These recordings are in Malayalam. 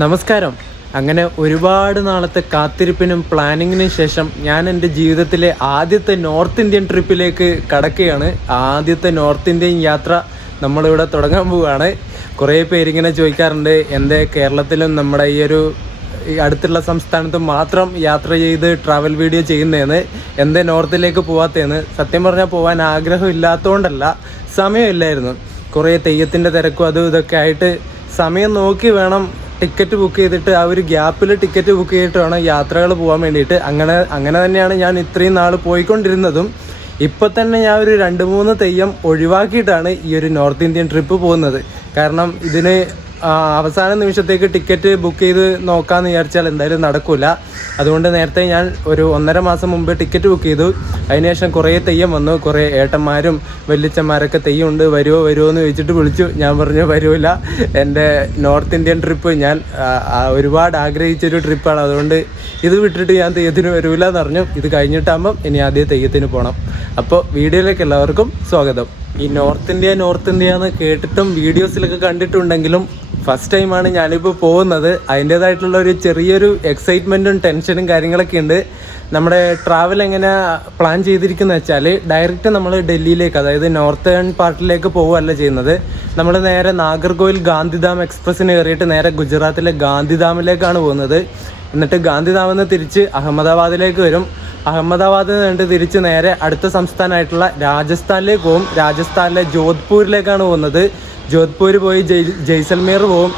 നമസ്കാരം. അങ്ങനെ ഒരുപാട് നാളത്തെ കാത്തിരിപ്പിനും പ്ലാനിങ്ങിനും ശേഷം ഞാൻ എൻ്റെ ജീവിതത്തിലെ ആദ്യത്തെ നോർത്ത് ഇന്ത്യൻ ട്രിപ്പിലേക്ക് കടക്കുകയാണ്. ആദ്യത്തെ നോർത്ത് ഇന്ത്യൻ യാത്ര നമ്മളിവിടെ തുടങ്ങാൻ പോവുകയാണ്. കുറേ പേരിങ്ങനെ ചോദിക്കാറുണ്ട്, എൻ്റെ കേരളത്തിലും നമ്മുടെ ഈ അടുത്തുള്ള സംസ്ഥാനത്തും മാത്രം യാത്ര ചെയ്ത് ട്രാവൽ വീഡിയോ ചെയ്യുന്നതെന്ന്, എൻ്റെ നോർത്തിലേക്ക് പോവാത്തതെന്ന്. സത്യം പറഞ്ഞാൽ പോകാൻ ആഗ്രഹം ഇല്ലാത്തതുകൊണ്ടല്ല, സമയമില്ലായിരുന്നു. കുറേ തെയ്യത്തിൻ്റെ തിരക്കും അതും ഇതൊക്കെ ആയിട്ട് സമയം നോക്കി വേണം ടിക്കറ്റ് ബുക്ക് ചെയ്തിട്ട്, ആ ഒരു ഗ്യാപ്പിൽ ടിക്കറ്റ് ബുക്ക് ചെയ്തിട്ട് വേണം യാത്രകൾ പോകാൻ വേണ്ടിയിട്ട്. അങ്ങനെ തന്നെയാണ് ഞാൻ ഇത്രയും നാൾ പോയിക്കൊണ്ടിരുന്നതും. ഇപ്പം തന്നെ ഞാൻ ഒരു 2-3 തെയ്യം ഒഴിവാക്കിയിട്ടാണ് ഈ ഒരു നോർത്ത് ഇന്ത്യൻ ട്രിപ്പ് പോകുന്നത്. കാരണം ഇതിന് അവസാന നിമിഷത്തേക്ക് ടിക്കറ്റ് ബുക്ക് ചെയ്ത് നോക്കാമെന്ന് വിചാരിച്ചാൽ എന്തായാലും നടക്കില്ല. അതുകൊണ്ട് നേരത്തെ ഞാൻ ഒരു 1.5 മാസം മുമ്പ് ടിക്കറ്റ് ബുക്ക് ചെയ്തു. അതിനുശേഷം കുറേ തെയ്യം വന്നു. കുറേ ഏട്ടന്മാരും വല്യച്ഛന്മാരൊക്കെ തെയ്യമുണ്ട്, വരുമോ എന്ന് ചോദിച്ചിട്ട് വിളിച്ചു. ഞാൻ പറഞ്ഞു വരില്ല, എൻ്റെ നോർത്ത് ഇന്ത്യൻ ട്രിപ്പ് ഞാൻ ഒരുപാട് ആഗ്രഹിച്ചൊരു ട്രിപ്പാണ്, അതുകൊണ്ട് ഇത് വിട്ടിട്ട് ഞാൻ തെയ്യത്തിന് വരില്ല എന്ന് പറഞ്ഞു. ഇത് കഴിഞ്ഞിട്ടാകുമ്പം ഇനി ആദ്യം തെയ്യത്തിന് പോകണം. അപ്പോൾ വീഡിയോയിലേക്ക് എല്ലാവർക്കും സ്വാഗതം. ഈ നോർത്ത് ഇന്ത്യ എന്ന് കേട്ടിട്ടും വീഡിയോസിലൊക്കെ കണ്ടിട്ടുണ്ടെങ്കിലും ഫസ്റ്റ് ടൈമാണ് ഞാനിപ്പോൾ പോകുന്നത്. അതിൻ്റേതായിട്ടുള്ള ഒരു ചെറിയൊരു എക്സൈറ്റ്മെൻറ്റും ടെൻഷനും കാര്യങ്ങളൊക്കെ ഉണ്ട്. നമ്മുടെ ട്രാവൽ എങ്ങനെ പ്ലാൻ ചെയ്തിരിക്കുന്നത് വെച്ചാൽ, ഡയറക്റ്റ് നമ്മൾ ഡൽഹിയിലേക്ക്, അതായത് നോർത്തേൺ പാർട്ടിലേക്ക് പോവുകയല്ല ചെയ്യുന്നത്. നമ്മൾ നേരെ നാഗർകോയിൽ ഗാന്ധിധാം എക്സ്പ്രസ്സിന് കയറിയിട്ട് നേരെ ഗുജറാത്തിലെ ഗാന്ധിധാമിലേക്കാണ് പോകുന്നത്. എന്നിട്ട് ഗാന്ധിധാമിൽ നിന്ന് തിരിച്ച് അഹമ്മദാബാദിലേക്ക് വരും. അഹമ്മദാബാദിൽ നിന്ന് തിരിച്ച് നേരെ അടുത്ത സംസ്ഥാനമായിട്ടുള്ള രാജസ്ഥാനിലേക്ക് പോകും. രാജസ്ഥാനിലെ ജോധ്പൂരിലേക്കാണ് പോകുന്നത്. ജോധ്പൂർ പോയി ജയ്സൽമീർ പോകും.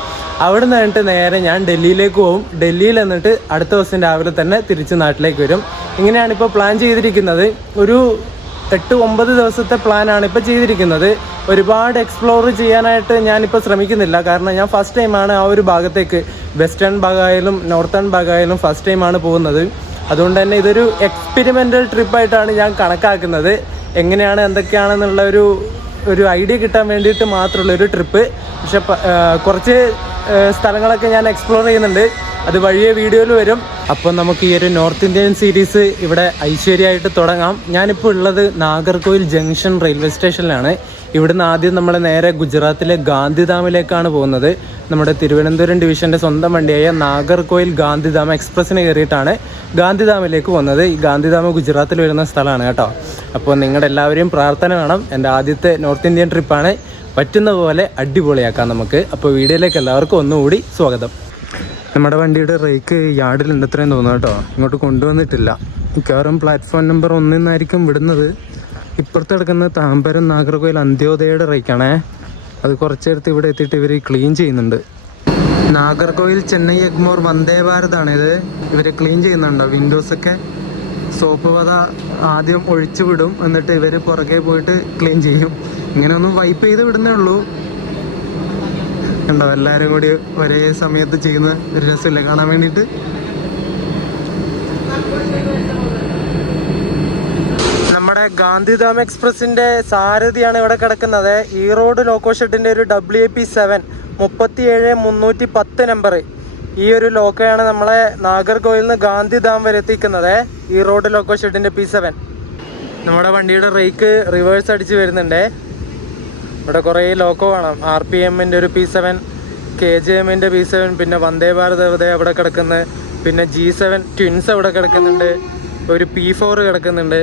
അവിടെ നിന്ന് നേരെ ഞാൻ ഡൽഹിയിലേക്ക് പോകും. ഡൽഹിയിൽ എന്നിട്ട് അടുത്ത ദിവസം രാവിലെ തന്നെ തിരിച്ച് നാട്ടിലേക്ക് വരും. ഇങ്ങനെയാണ് ഇപ്പോൾ പ്ലാൻ ചെയ്തിരിക്കുന്നത്. ഒരു 8-9 ദിവസത്തെ പ്ലാനാണ് ഇപ്പോൾ ചെയ്തിരിക്കുന്നത്. ഒരുപാട് എക്സ്പ്ലോർ ചെയ്യാനായിട്ട് ഞാനിപ്പോൾ ശ്രമിക്കുന്നില്ല. കാരണം ഞാൻ ഫസ്റ്റ് ടൈമാണ് ആ ഒരു ഭാഗത്തേക്ക്, വെസ്റ്റേൺ ഭാഗമായാലും നോർത്തേൺ ഭാഗമായാലും ഫസ്റ്റ് ടൈമാണ് പോകുന്നത്. അതുകൊണ്ട് തന്നെ ഇതൊരു എക്സ്പെരിമെൻ്റൽ ട്രിപ്പായിട്ടാണ് ഞാൻ കണക്കാക്കുന്നത്. എങ്ങനെയാണ് എന്തൊക്കെയാണെന്നുള്ള ഒരു ഐഡിയ കിട്ടാൻ വേണ്ടിയിട്ട് മാത്രമുള്ളൊരു ട്രിപ്പ്. പക്ഷെ കുറച്ച് സ്ഥലങ്ങളൊക്കെ ഞാൻ എക്സ്പ്ലോർ ചെയ്യുന്നുണ്ട്. അത് വഴിയെ വീഡിയോയിൽ വരും. അപ്പോൾ നമുക്ക് ഈ ഒരു നോർത്ത് ഇന്ത്യൻ സീരീസ് ഇവിടെ ഐശ്വര്യമായിട്ട് തുടങ്ങാം. ഞാനിപ്പോൾ ഉള്ളത് നാഗർകോയിൽ ജംഗ്ഷൻ റെയിൽവേ സ്റ്റേഷനിലാണ്. ഇവിടുന്ന് ആദ്യം നമ്മൾ നേരെ ഗുജറാത്തിലെ ഗാന്ധിധാമിലേക്കാണ് പോകുന്നത്. നമ്മുടെ തിരുവനന്തപുരം ഡിവിഷൻ്റെ സ്വന്തം വണ്ടിയായ നാഗർകോയിൽ ഗാന്ധിധാം എക്സ്പ്രസ്സിന് കയറിയിട്ടാണ് ഗാന്ധിധാമിലേക്ക് പോകുന്നത്. ഈ ഗാന്ധിധാം ഗുജറാത്തിൽ വരുന്ന സ്ഥലമാണ് കേട്ടോ. അപ്പോൾ നിങ്ങളുടെ എല്ലാവരെയും പ്രാർത്ഥന വേണം. എൻ്റെ ആദ്യത്തെ നോർത്ത് ഇന്ത്യൻ ട്രിപ്പാണ്. പറ്റുന്ന പോലെ അടിപൊളിയാക്കാം നമുക്ക്. അപ്പോൾ വീഡിയോയിലേക്ക് എല്ലാവർക്കും ഒന്നുകൂടി സ്വാഗതം. നമ്മുടെ വണ്ടിയുടെ റേക്ക് യാർഡിലുണ്ട് ഇത്രയും തോന്നുന്നു കേട്ടോ. ഇങ്ങോട്ട് കൊണ്ടുവന്നിട്ടില്ല. മിക്കവാറും പ്ലാറ്റ്ഫോം നമ്പർ 1 നിന്നായിരിക്കും വിടുന്നത്. ഇപ്പുറത്ത് കിടക്കുന്ന താമ്പരം നാഗർകോയിൽ അന്ത്യോദയയുടെ റേക്കാണേ. അത് കുറച്ചെടുത്ത് ഇവിടെ എത്തിയിട്ട് ഇവർ ക്ലീൻ ചെയ്യുന്നുണ്ട്. നാഗർകോയിൽ ചെന്നൈ എഗ്മോർ വന്ദേ ഭാരതാണ് ഇത്. ഇവർ ക്ലീൻ ചെയ്യുന്നുണ്ടോ വിൻഡോസൊക്കെ. സോപ്പ് പത ആദ്യം ഒഴിച്ചു വിടും, എന്നിട്ട് ഇവർ പുറകെ പോയിട്ട് ക്ലീൻ ചെയ്യും. ഇങ്ങനെ ഒന്നും വൈപ്പ് ചെയ്ത് വിടുന്നേ ഉള്ളൂ. ഉണ്ടോ, എല്ലാവരും കൂടി ഒരേ സമയത്ത് ചെയ്യുന്ന ഒരു രസമില്ല കാണാൻ വേണ്ടിയിട്ട്. നമ്മുടെ ഗാന്ധിധാം എക്സ്പ്രസിൻ്റെ സാരഥിയാണ് ഇവിടെ കിടക്കുന്നത്. ഈറോഡ് ലോക്കോ ഷെഡിൻ്റെ ഒരു WAP7 37310 നമ്പർ. ഈ ഒരു ലോക്കോയാണ് നമ്മളെ നാഗർകോയിൽ നിന്ന് ഗാന്ധിധാം വരെ എത്തിക്കുന്നത്. ഈറോഡ് ലോക്കോ ഷെഡിൻ്റെ P7. നമ്മുടെ വണ്ടിയുടെ റേക്ക് റിവേഴ്സ് അടിച്ച് വരുന്നുണ്ട്. ഇവിടെ കുറേ ലോക്കോ കാണാം. RPMൻ്റെ ഒരു P7, KJMൻ്റെ P7, പിന്നെ വന്ദേ ഭാരത് അവിടെ കിടക്കുന്നത്, പിന്നെ G7 ട്വിൻസ് അവിടെ കിടക്കുന്നുണ്ട്, ഒരു P4 കിടക്കുന്നുണ്ട്.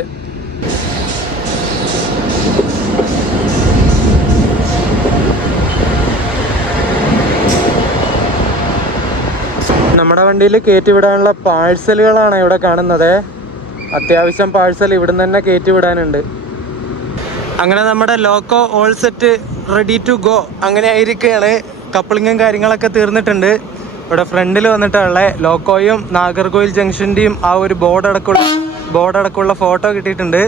നമ്മുടെ വണ്ടിയിൽ കയറ്റിവിടാനുള്ള പാഴ്സലുകളാണ് ഇവിടെ കാണുന്നത്. അത്യാവശ്യം പാഴ്സൽ ഇവിടുന്ന് തന്നെ കയറ്റിവിടാനുണ്ട്. അങ്ങനെ നമ്മുടെ loco all set ready to go അങ്ങനെ ആയിരിക്കുകയാണ്. കപ്പിളിങ്ങും കാര്യങ്ങളൊക്കെ തീർന്നിട്ടുണ്ട്. ഇവിടെ ഫ്രണ്ടിൽ വന്നിട്ടുള്ള ലോക്കോയും നാഗർകോയിൽ ജംഗ്ഷൻ്റെയും ആ ഒരു ബോർഡടക്കമുള്ള ഫോട്ടോ കിട്ടിയിട്ടുണ്ട്.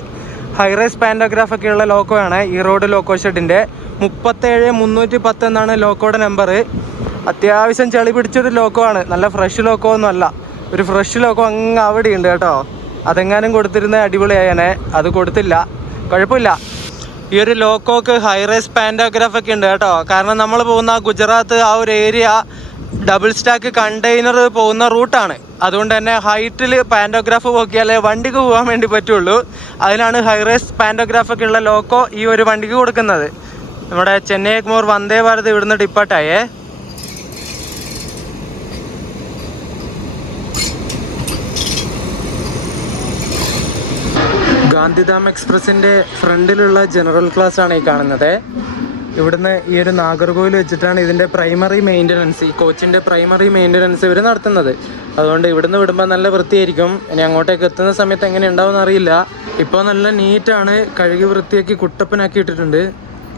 ഹൈറൈസ് പാൻറ്റോഗ്രാഫൊക്കെ ഉള്ള ലോക്കോയാണ് ഈറോഡ് ലോക്കോ ഷെഡിൻ്റെ. 37310 എന്നാണ് ലോക്കോയുടെ നമ്പർ. അത്യാവശ്യം ചെളി പിടിച്ചൊരു ലോക്കോ ആണ്. നല്ല ഫ്രഷ് ലോക്കോ ഒന്നും അല്ല. ഒരു ഫ്രഷ് ലോക്കോ അങ്ങ് അവിടെ ഉണ്ട് കേട്ടോ. അതെങ്ങാനും കൊടുത്തിരുന്ന അടിപൊളിയായനെ. അത് കൊടുത്തില്ല, കുഴപ്പമില്ല. ഈ ഒരു ലോക്കോക്ക് ഹൈറൈസ് പാൻറ്റോഗ്രാഫൊക്കെ ഉണ്ട് കേട്ടോ. കാരണം നമ്മൾ പോകുന്ന ഗുജറാത്ത് ആ ഒരു ഏരിയ ഡബിൾ സ്റ്റാക്ക് കണ്ടെയ്നർ പോകുന്ന റൂട്ടാണ്. അതുകൊണ്ട് തന്നെ ഹൈറ്റിൽ പാൻറ്റോഗ്രാഫ് നോക്കിയാലേ വണ്ടിക്ക് പോകാൻ വേണ്ടി പറ്റുള്ളൂ. അതിനാണ് ഹൈറൈസ് പാൻറ്റോഗ്രാഫൊക്കെ ഉള്ള ലോക്കോ ഈ ഒരു വണ്ടിക്ക് കൊടുക്കുന്നത്. നമ്മുടെ ചെന്നൈ എഗ്മോർ വന്ദേ ഭാരത് ഇവിടുന്ന് ഡിപ്പാർട്ടായേ. ഗാന്ധിധാം എക്സ്പ്രസിൻ്റെ ഫ്രണ്ടിലുള്ള ജനറൽ ക്ലാസ് ആണ് ഈ കാണുന്നത്. ഇവിടുന്ന് ഈ ഒരു നാഗർകോവിൽ വെച്ചിട്ടാണ് ഇതിൻ്റെ പ്രൈമറി മെയിൻ്റനൻസ്, ഈ കോച്ചിൻ്റെ പ്രൈമറി മെയിൻ്റനൻസ് ഇവർ നടത്തുന്നത്. അതുകൊണ്ട് ഇവിടുന്ന് വിടുമ്പോൾ നല്ല വൃത്തിയായിരിക്കും. ഇനി അങ്ങോട്ടേക്ക് എത്തുന്ന സമയത്ത് എങ്ങനെ ഉണ്ടാവുമെന്ന് അറിയില്ല. ഇപ്പോൾ നല്ല നീറ്റാണ്, കഴുകി വൃത്തിയാക്കി കുട്ടപ്പനാക്കി ഇട്ടിട്ടുണ്ട്.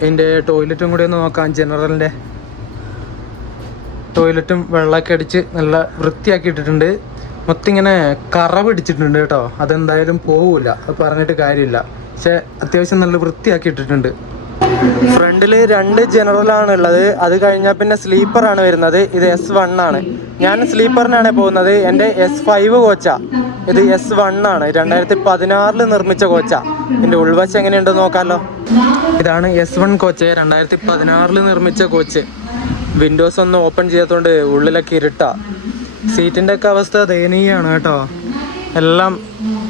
ഇതിൻ്റെ ടോയ്ലറ്റും കൂടി ഒന്ന് നോക്കാം. ജനറലിൻ്റെ ടോയ്ലറ്റും വെള്ളമൊക്കെ അടിച്ച് നല്ല വൃത്തിയാക്കി ഇട്ടിട്ടുണ്ട്. മൊത്തം ഇങ്ങനെ കറ പിടിച്ചിട്ടുണ്ട് കേട്ടോ. അതെന്തായാലും പോവില്ല, അത് പറഞ്ഞിട്ട് കാര്യമില്ല. പക്ഷെ അത്യാവശ്യം നല്ല വൃത്തിയാക്കി ഇട്ടിട്ടുണ്ട്. ഫ്രണ്ടിൽ 2 ജനറലാണ് ഉള്ളത്. അത് കഴിഞ്ഞാൽ പിന്നെ സ്ലീപ്പറാണ് വരുന്നത്. ഇത് S1 ആണ്. ഞാൻ സ്ലീപ്പറിനാണ് പോകുന്നത്. എൻ്റെ S5 കോച്ചാ. ഇത് S1 ആണ്. 2016 നിർമ്മിച്ച കോച്ചാ. ഇതിൻ്റെ ഉൾവശം എങ്ങനെയുണ്ടെന്ന് നോക്കാമല്ലോ. ഇതാണ് S1 കോച്ച്, 2016 നിർമ്മിച്ച കോച്ച്. വിൻഡോസ് ഒന്നും ഓപ്പൺ ചെയ്യാത്തതുകൊണ്ട് ഉള്ളിലൊക്കെ ഇരുട്ടാ. സീറ്റിൻ്റെ ഒക്കെ അവസ്ഥ ദയനീയമാണ് കേട്ടോ. എല്ലാം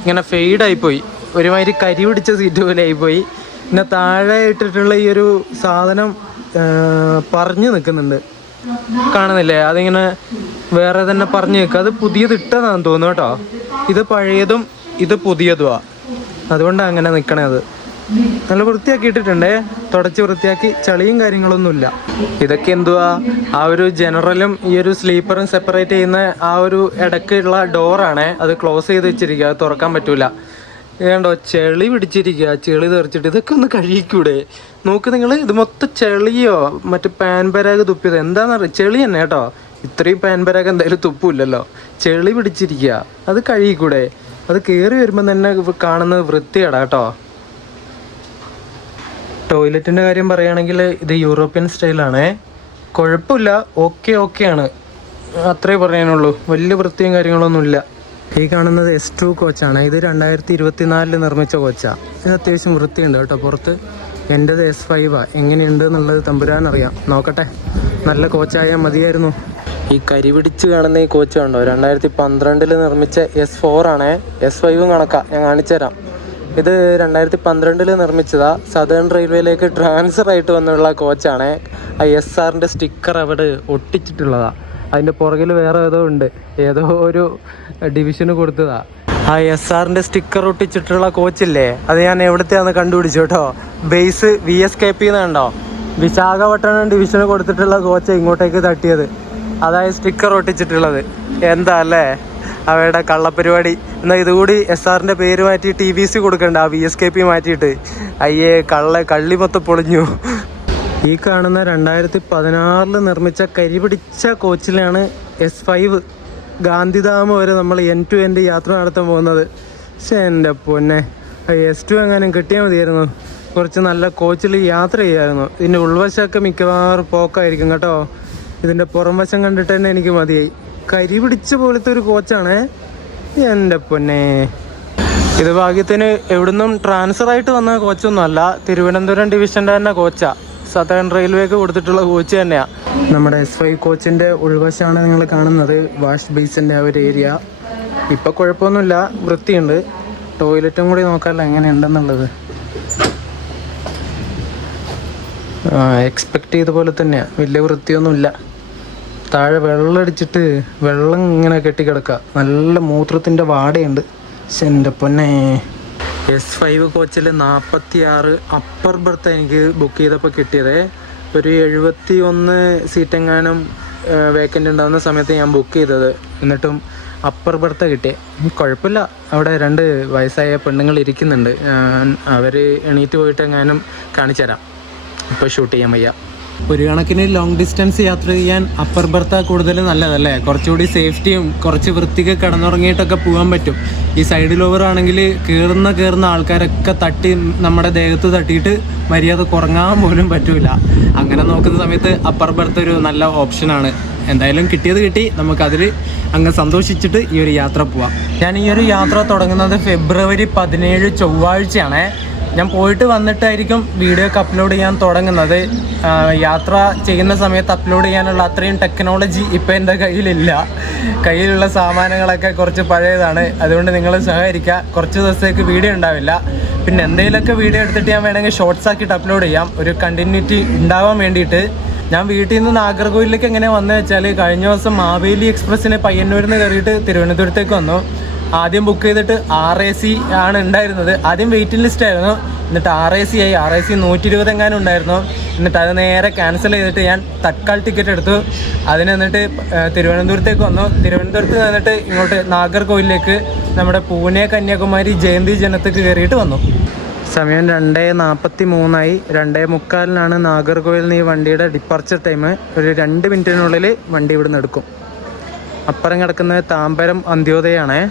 ഇങ്ങനെ ഫെയ്ഡായിപ്പോയി, ഒരുമാതിരി കരി പിടിച്ച സീറ്റ് പോലെ ആയിപ്പോയി. പിന്നെ താഴെ ഇട്ടിട്ടുള്ള ഈ ഒരു സാധനം പറഞ്ഞു നിൽക്കുന്നുണ്ട്, കാണുന്നില്ലേ? അതിങ്ങനെ വേറെ തന്നെ പറഞ്ഞു നിൽക്കുക. അത് പുതിയത് ഇട്ടതാണെന്ന് തോന്നുന്നു കേട്ടോ. ഇത് പഴയതും ഇത് പുതിയതുമാണ്, അതുകൊണ്ടാണ് അങ്ങനെ നിൽക്കണേ. അത് നല്ല വൃത്തിയാക്കി ഇട്ടിട്ടുണ്ടേ, തുടച്ച് വൃത്തിയാക്കി. ചളിയും കാര്യങ്ങളൊന്നുമില്ല. ഇതൊക്കെ എന്തുവാ, ആ ഒരു ജനറലും ഈ ഒരു സ്ലീപ്പറും സെപ്പറേറ്റ് ചെയ്യുന്ന ആ ഒരു ഇടയ്ക്കുള്ള ഡോറാണ്. അത് ക്ലോസ് ചെയ്ത് വെച്ചിരിക്കുക, അത് തുറക്കാൻ പറ്റൂല. ഏണ്ടോ ചെളി പിടിച്ചിരിക്കുക, ചെളി തെറിച്ചിട്ട്. ഇതൊക്കെ ഒന്ന് കഴുകിക്കൂടെ? നോക്ക് നിങ്ങൾ, ഇത് മൊത്തം ചെളിയോ മറ്റു പാൻ പരാഗ് തുപ്പിയത് എന്താണെന്നറിയാം. ചെളി തന്നെ കേട്ടോ. ഇത്രയും പാൻ പരാഗ് എന്തായാലും തുപ്പില്ലല്ലോ. ചെളി പിടിച്ചിരിക്കുക, അത് കഴുകിക്കൂടെ? അത് കയറി വരുമ്പോൾ തന്നെ കാണുന്നത് വൃത്തികേടാ കേട്ടോ. ടോയ്ലറ്റിൻ്റെ കാര്യം പറയുകയാണെങ്കിൽ ഇത് യൂറോപ്യൻ സ്റ്റൈലാണേ. കുഴപ്പമില്ല, ഓക്കെയാണ്, അത്രേ പറയാനുള്ളൂ. വലിയ വൃത്തിയും കാര്യങ്ങളൊന്നുമില്ല. ഈ കാണുന്നത് S2 കോച്ചാണ്. ഇത് 2024 നിർമ്മിച്ച കോച്ചാണ്. ഇത് അത്യാവശ്യം വൃത്തിയുണ്ട് കേട്ടോ പുറത്ത്. എൻ്റെത് S5 എങ്ങനെയുണ്ട് എന്നുള്ളത് തമ്പുരാനറിയാം. നോക്കട്ടെ, നല്ല കോച്ചായാൽ മതിയായിരുന്നു. ഈ കരി പിടിച്ച് കാണുന്ന ഈ കോച്ച് കണ്ടോ, 2012 നിർമ്മിച്ച S4 ആണേ. S5 കണക്കാം, ഞാൻ കാണിച്ചു തരാം. ഇത് 2012 നിർമ്മിച്ചതാ. സദേൺ റെയിൽവേയിലേക്ക് ട്രാൻസ്ഫർ ആയിട്ട് വന്നുള്ള കോച്ചാണ്. ആ SRൻ്റെ സ്റ്റിക്കർ അവിടെ ഒട്ടിച്ചിട്ടുള്ളതാ. അതിൻ്റെ പുറകിൽ വേറെ ഏതോ ഉണ്ട്, ഏതോ ഒരു ഡിവിഷന് കൊടുത്തതാ. ആ SRൻ്റെ സ്റ്റിക്കർ ഒട്ടിച്ചിട്ടുള്ള കോച്ചില്ലേ, അത് ഞാൻ എവിടത്തെയാന്ന് കണ്ടുപിടിച്ചു കേട്ടോ. ബേസ് VSKP കണ്ടോ, വിശാഖപട്ടണം ഡിവിഷന് കൊടുത്തിട്ടുള്ള കോച്ച് ഇങ്ങോട്ടേക്ക് തട്ടിയത്. അതായത് സ്റ്റിക്കർ ഒട്ടിച്ചിട്ടുള്ളത്. എന്താ അല്ലേ അവയുടെ കള്ളപ്പരിപാടി. എന്നാൽ ഇതുകൂടി SRൻ്റെ പേര് മാറ്റി TVC കൊടുക്കണ്ട, ആ VSKP മാറ്റിയിട്ട്. അയ്യേ, കള്ളി മൊത്തം പൊളിഞ്ഞു. ഈ കാണുന്ന 2016 നിർമ്മിച്ച കരി പിടിച്ച കോച്ചിലാണ് S5 ഗാന്ധിധാം വരെ നമ്മൾ end to end യാത്ര നടത്താൻ പോകുന്നത്. പക്ഷേ എൻ്റെ പൊന്നെ, S2 എങ്ങാനും കിട്ടിയാൽ മതിയായിരുന്നു. കുറച്ച് നല്ല കോച്ചിൽ യാത്ര ചെയ്യാമായിരുന്നു. ഇതിൻ്റെ ഉൾവശമൊക്കെ മിക്കവാറും പോക്കായിരിക്കും കേട്ടോ. ഇതിൻ്റെ പുറം വശം കണ്ടിട്ട് തന്നെ എനിക്ക് മതിയായി. കരി പിടിച്ച പോലത്തെ ഒരു കോച്ചാണ്. എൻ്റെ പൊന്നെ, ഇത് ഭാഗ്യത്തിന് എവിടുന്നും ട്രാൻസ്ഫർ ആയിട്ട് വന്ന കോച്ചൊന്നും അല്ല. തിരുവനന്തപുരം ഡിവിഷൻ്റെ തന്നെ കോച്ചാ. സദേൺ റെയിൽവേക്ക് കൊടുത്തിട്ടുള്ള കോച്ച് തന്നെയാണ്. നമ്മുടെ S5 കോച്ചിൻ്റെ ഉൾവശമാണ് നിങ്ങൾ കാണുന്നത്. വാഷ് ബേസിൻ്റെ ആ ഒരു ഏരിയ. ഇപ്പോൾ കുഴപ്പമൊന്നുമില്ല, വൃത്തിയുണ്ട്. ടോയ്ലറ്റും കൂടി നോക്കാമല്ലോ എങ്ങനെയുണ്ടെന്നുള്ളത്. എക്സ്പെക്റ്റ് ചെയ്ത പോലെ തന്നെയാണ്, വലിയ വൃത്തിയൊന്നുമില്ല. താഴെ വെള്ളം അടിച്ചിട്ട് വെള്ളം ഇങ്ങനെ കെട്ടിക്കിടക്കുക. നല്ല മൂത്രത്തിൻ്റെ വാടയുണ്ട്. പക്ഷെ എൻ്റെ പൊന്നെ, S5 കോച്ചിൽ 46 അപ്പർ ബർത്ത് എനിക്ക് ബുക്ക് ചെയ്തപ്പോൾ കിട്ടിയത്. ഒരു 71 സീറ്റെങ്ങാനും വേക്കൻ്റ് ഉണ്ടാകുന്ന സമയത്ത് ഞാൻ ബുക്ക് ചെയ്തത്. എന്നിട്ടും അപ്പർ ബർത്ത് കിട്ടിയത്. കുഴപ്പമില്ല, അവിടെ 2 വയസ്സായ പെണ്ണുങ്ങൾ ഇരിക്കുന്നുണ്ട്. അവർ എണീറ്റ് പോയിട്ട് എങ്ങാനും കാണിച്ചു തരാം. ഇപ്പോൾ ഷൂട്ട് ചെയ്യാൻ വയ്യ. ഒരു കണക്കിന് ലോങ് ഡിസ്റ്റൻസ് യാത്ര ചെയ്യാൻ അപ്പർ ബർത്ത കൂടുതൽ നല്ലതല്ലേ? കുറച്ചുകൂടി സേഫ്റ്റിയും കുറച്ച് വൃത്തിക്ക് കിടന്നുറങ്ങിയിട്ടൊക്കെ പോകാൻ പറ്റും. ഈ സൈഡിൽ ഓവർ ആണെങ്കിൽ കയറുന്ന ആൾക്കാരൊക്കെ തട്ടി നമ്മുടെ ദേഹത്ത് തട്ടിയിട്ട് മര്യാദ കുറങ്ങാൻ പോലും പറ്റൂല. അങ്ങനെ നോക്കുന്ന സമയത്ത് അപ്പർ ബർത്ത് ഒരു നല്ല ഓപ്ഷനാണ്. എന്തായാലും കിട്ടിയത് കിട്ടി, നമുക്കതിൽ അങ്ങ് സന്തോഷിച്ചിട്ട് ഈ ഒരു യാത്ര പോവാം. ഞാൻ ഈ ഒരു യാത്ര തുടങ്ങുന്നത് ഫെബ്രുവരി 17 ചൊവ്വാഴ്ചയാണ്. ഞാൻ പോയിട്ട് വന്നിട്ടായിരിക്കും വീഡിയോ ഒക്കെ അപ്ലോഡ് ചെയ്യാൻ തുടങ്ങുന്നത്. യാത്ര ചെയ്യുന്ന സമയത്ത് അപ്ലോഡ് ചെയ്യാനുള്ള അത്രയും ടെക്നോളജി ഇപ്പോൾ എൻ്റെ കയ്യിലില്ല. കയ്യിലുള്ള സാമാനങ്ങളൊക്കെ കുറച്ച് പഴയതാണ്. അതുകൊണ്ട് നിങ്ങൾ സഹകരിക്കുക. കുറച്ച് ദിവസത്തേക്ക് വീഡിയോ ഉണ്ടാവില്ല. പിന്നെ എന്തെങ്കിലുമൊക്കെ വീഡിയോ എടുത്തിട്ട് ഞാൻ വേണമെങ്കിൽ ഷോർട്സ് ആക്കിയിട്ട് അപ്ലോഡ് ചെയ്യാം, ഒരു കണ്ടിന്യൂറ്റി ഉണ്ടാവാൻ വേണ്ടിയിട്ട്. ഞാൻ വീട്ടിൽ നിന്ന് നാഗർകോവിലേക്ക് എങ്ങനെ വന്നു വെച്ചാൽ, കഴിഞ്ഞ ദിവസം മാവേലി എക്സ്പ്രസ്സിന് പയ്യന്നൂരിൽ നിന്ന് കയറിയിട്ട് തിരുവനന്തപുരത്തേക്ക് വന്നു. ആദ്യം ബുക്ക് ചെയ്തിട്ട് RAC ആണ് ഉണ്ടായിരുന്നത്. ആദ്യം വെയിറ്റിംഗ് ലിസ്റ്റ് ആയിരുന്നു, എന്നിട്ട് RAC ആയി. RAC 120 എങ്ങാനും ഉണ്ടായിരുന്നു. എന്നിട്ട് അത് നേരെ ക്യാൻസൽ ചെയ്തിട്ട് ഞാൻ തത്കാൽ ടിക്കറ്റ് എടുത്തു. അതിന് എന്നിട്ട് തിരുവനന്തപുരത്തേക്ക് വന്നു. തിരുവനന്തപുരത്ത് നിന്നിട്ട് ഇങ്ങോട്ട് നാഗർകോവിലേക്ക് നമ്മുടെ പൂനെ കന്യാകുമാരി ജയന്തി ജനത്തിക്ക് കയറിയിട്ട് വന്നു. സമയം 2:43 2:45 നാഗർകോവിൽ നിന്ന് ഈ വണ്ടിയുടെ ഡിപ്പാർച്ചർ ടൈം. ഒരു 2 മിനിറ്റിനുള്ളിൽ വണ്ടി ഇവിടുന്ന് എടുക്കും. അപ്പുറം കിടക്കുന്നത് താമ്പരം അന്ത്യോദയാണേ.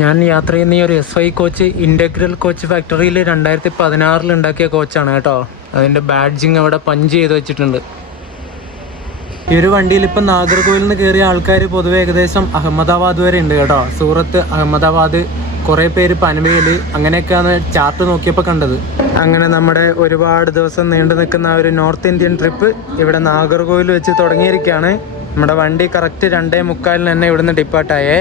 ഞാൻ യാത്ര ചെയ്യുന്ന ഈ ഒരു SY കോച്ച് ഇൻ്റഗ്രൽ കോച്ച് ഫാക്ടറിയിൽ 2016 ഉണ്ടാക്കിയ കോച്ചാണ് കേട്ടോ. അതിൻ്റെ ബാഡ്ജിങ് അവിടെ പഞ്ച് ചെയ്ത് വെച്ചിട്ടുണ്ട്. ഈ ഒരു വണ്ടിയിൽ ഇപ്പം നാഗർകോവിൽ നിന്ന് കയറിയ ആൾക്കാർ പൊതുവെ ഏകദേശം അഹമ്മദാബാദ് വരെ ഉണ്ട് കേട്ടോ. സൂറത്ത്, അഹമ്മദാബാദ്, കുറേ പേര് പനവേൽ, അങ്ങനെയൊക്കെയാണ് ചാർട്ട് നോക്കിയപ്പോൾ കണ്ടത്. അങ്ങനെ നമ്മുടെ ഒരുപാട് ദിവസം നീണ്ടു നിൽക്കുന്ന ഒരു നോർത്ത് ഇന്ത്യൻ ട്രിപ്പ് ഇവിടെ നാഗർകോവിൽ വെച്ച് തുടങ്ങിയിരിക്കുകയാണ്. നമ്മുടെ വണ്ടി കറക്റ്റ് 2:45 തന്നെ ഇവിടുന്ന് ഡിപ്പാർട്ടായേ.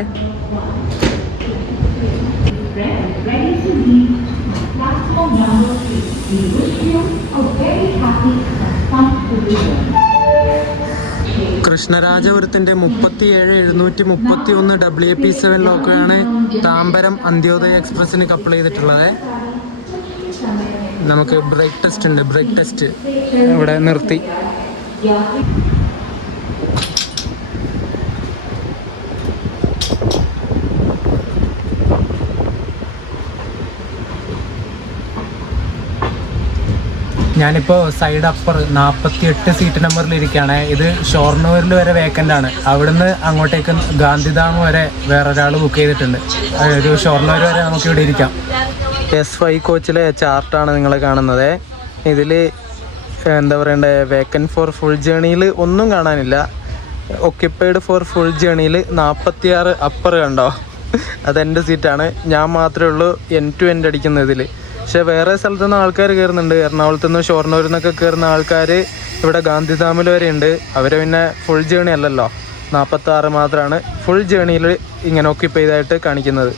കൃഷ്ണരാജപുരത്തിൻ്റെ 37,731 WAP7 ലോക്കോയാണ് താമ്പരം അന്ത്യോദയ എക്സ്പ്രസ്സിന് കപ്പിൾ ചെയ്തിട്ടുള്ളത്. നമുക്ക് ബ്രേക്ക് ടെസ്റ്റ് ഉണ്ട്. ബ്രേക്ക് ടെസ്റ്റ് ഇവിടെ നിർത്തി. ഞാനിപ്പോൾ സൈഡ് അപ്പർ 48 സീറ്റ് നമ്പറിൽ ഇരിക്കുകയാണ്. ഇത് ഷൊർണൂരിൽ വരെ വേക്കൻ്റ് ആണ്. അവിടുന്ന് അങ്ങോട്ടേക്ക് ഗാന്ധിധാം വരെ വേറൊരാൾ ബുക്ക് ചെയ്തിട്ടുണ്ട്. ഒരു ഷൊർണൂർ വരെ നമുക്കിവിടെ ഇരിക്കാം. SY കോച്ചിലെ ചാർട്ടാണ് നിങ്ങൾ കാണുന്നത്. ഇതിൽ എന്താ പറയണ്ടേ, വേക്കൻറ്റ് ഫോർ ഫുൾ ജേണിയിൽ ഒന്നും കാണാനില്ല. ഒക്യുപ്പൈഡ് ഫോർ ഫുൾ ജേണിയിൽ 46 അപ്പർ കണ്ടോ, അതെൻ്റെ സീറ്റാണ്. ഞാൻ മാത്രമേ ഉള്ളൂ end to end അടിക്കുന്ന ഇതിൽ. പക്ഷേ വേറെ സ്ഥലത്തു നിന്ന് ആൾക്കാർ കയറുന്നുണ്ട്. എറണാകുളത്തു നിന്ന് ഷൊർണൂരിൽ നിന്നൊക്കെ കയറുന്ന ആൾക്കാർ ഇവിടെ ഗാന്ധിധാമിൽ വരെ ഉണ്ട്. അവർ പിന്നെ ഫുൾ ജേണി അല്ലല്ലോ, 46 മാത്രമാണ് ഫുൾ ജേണിയിൽ ഇങ്ങനെ ഓക്യുപ്പൈ ചെയ്തായിട്ട് കാണിക്കുന്നത്.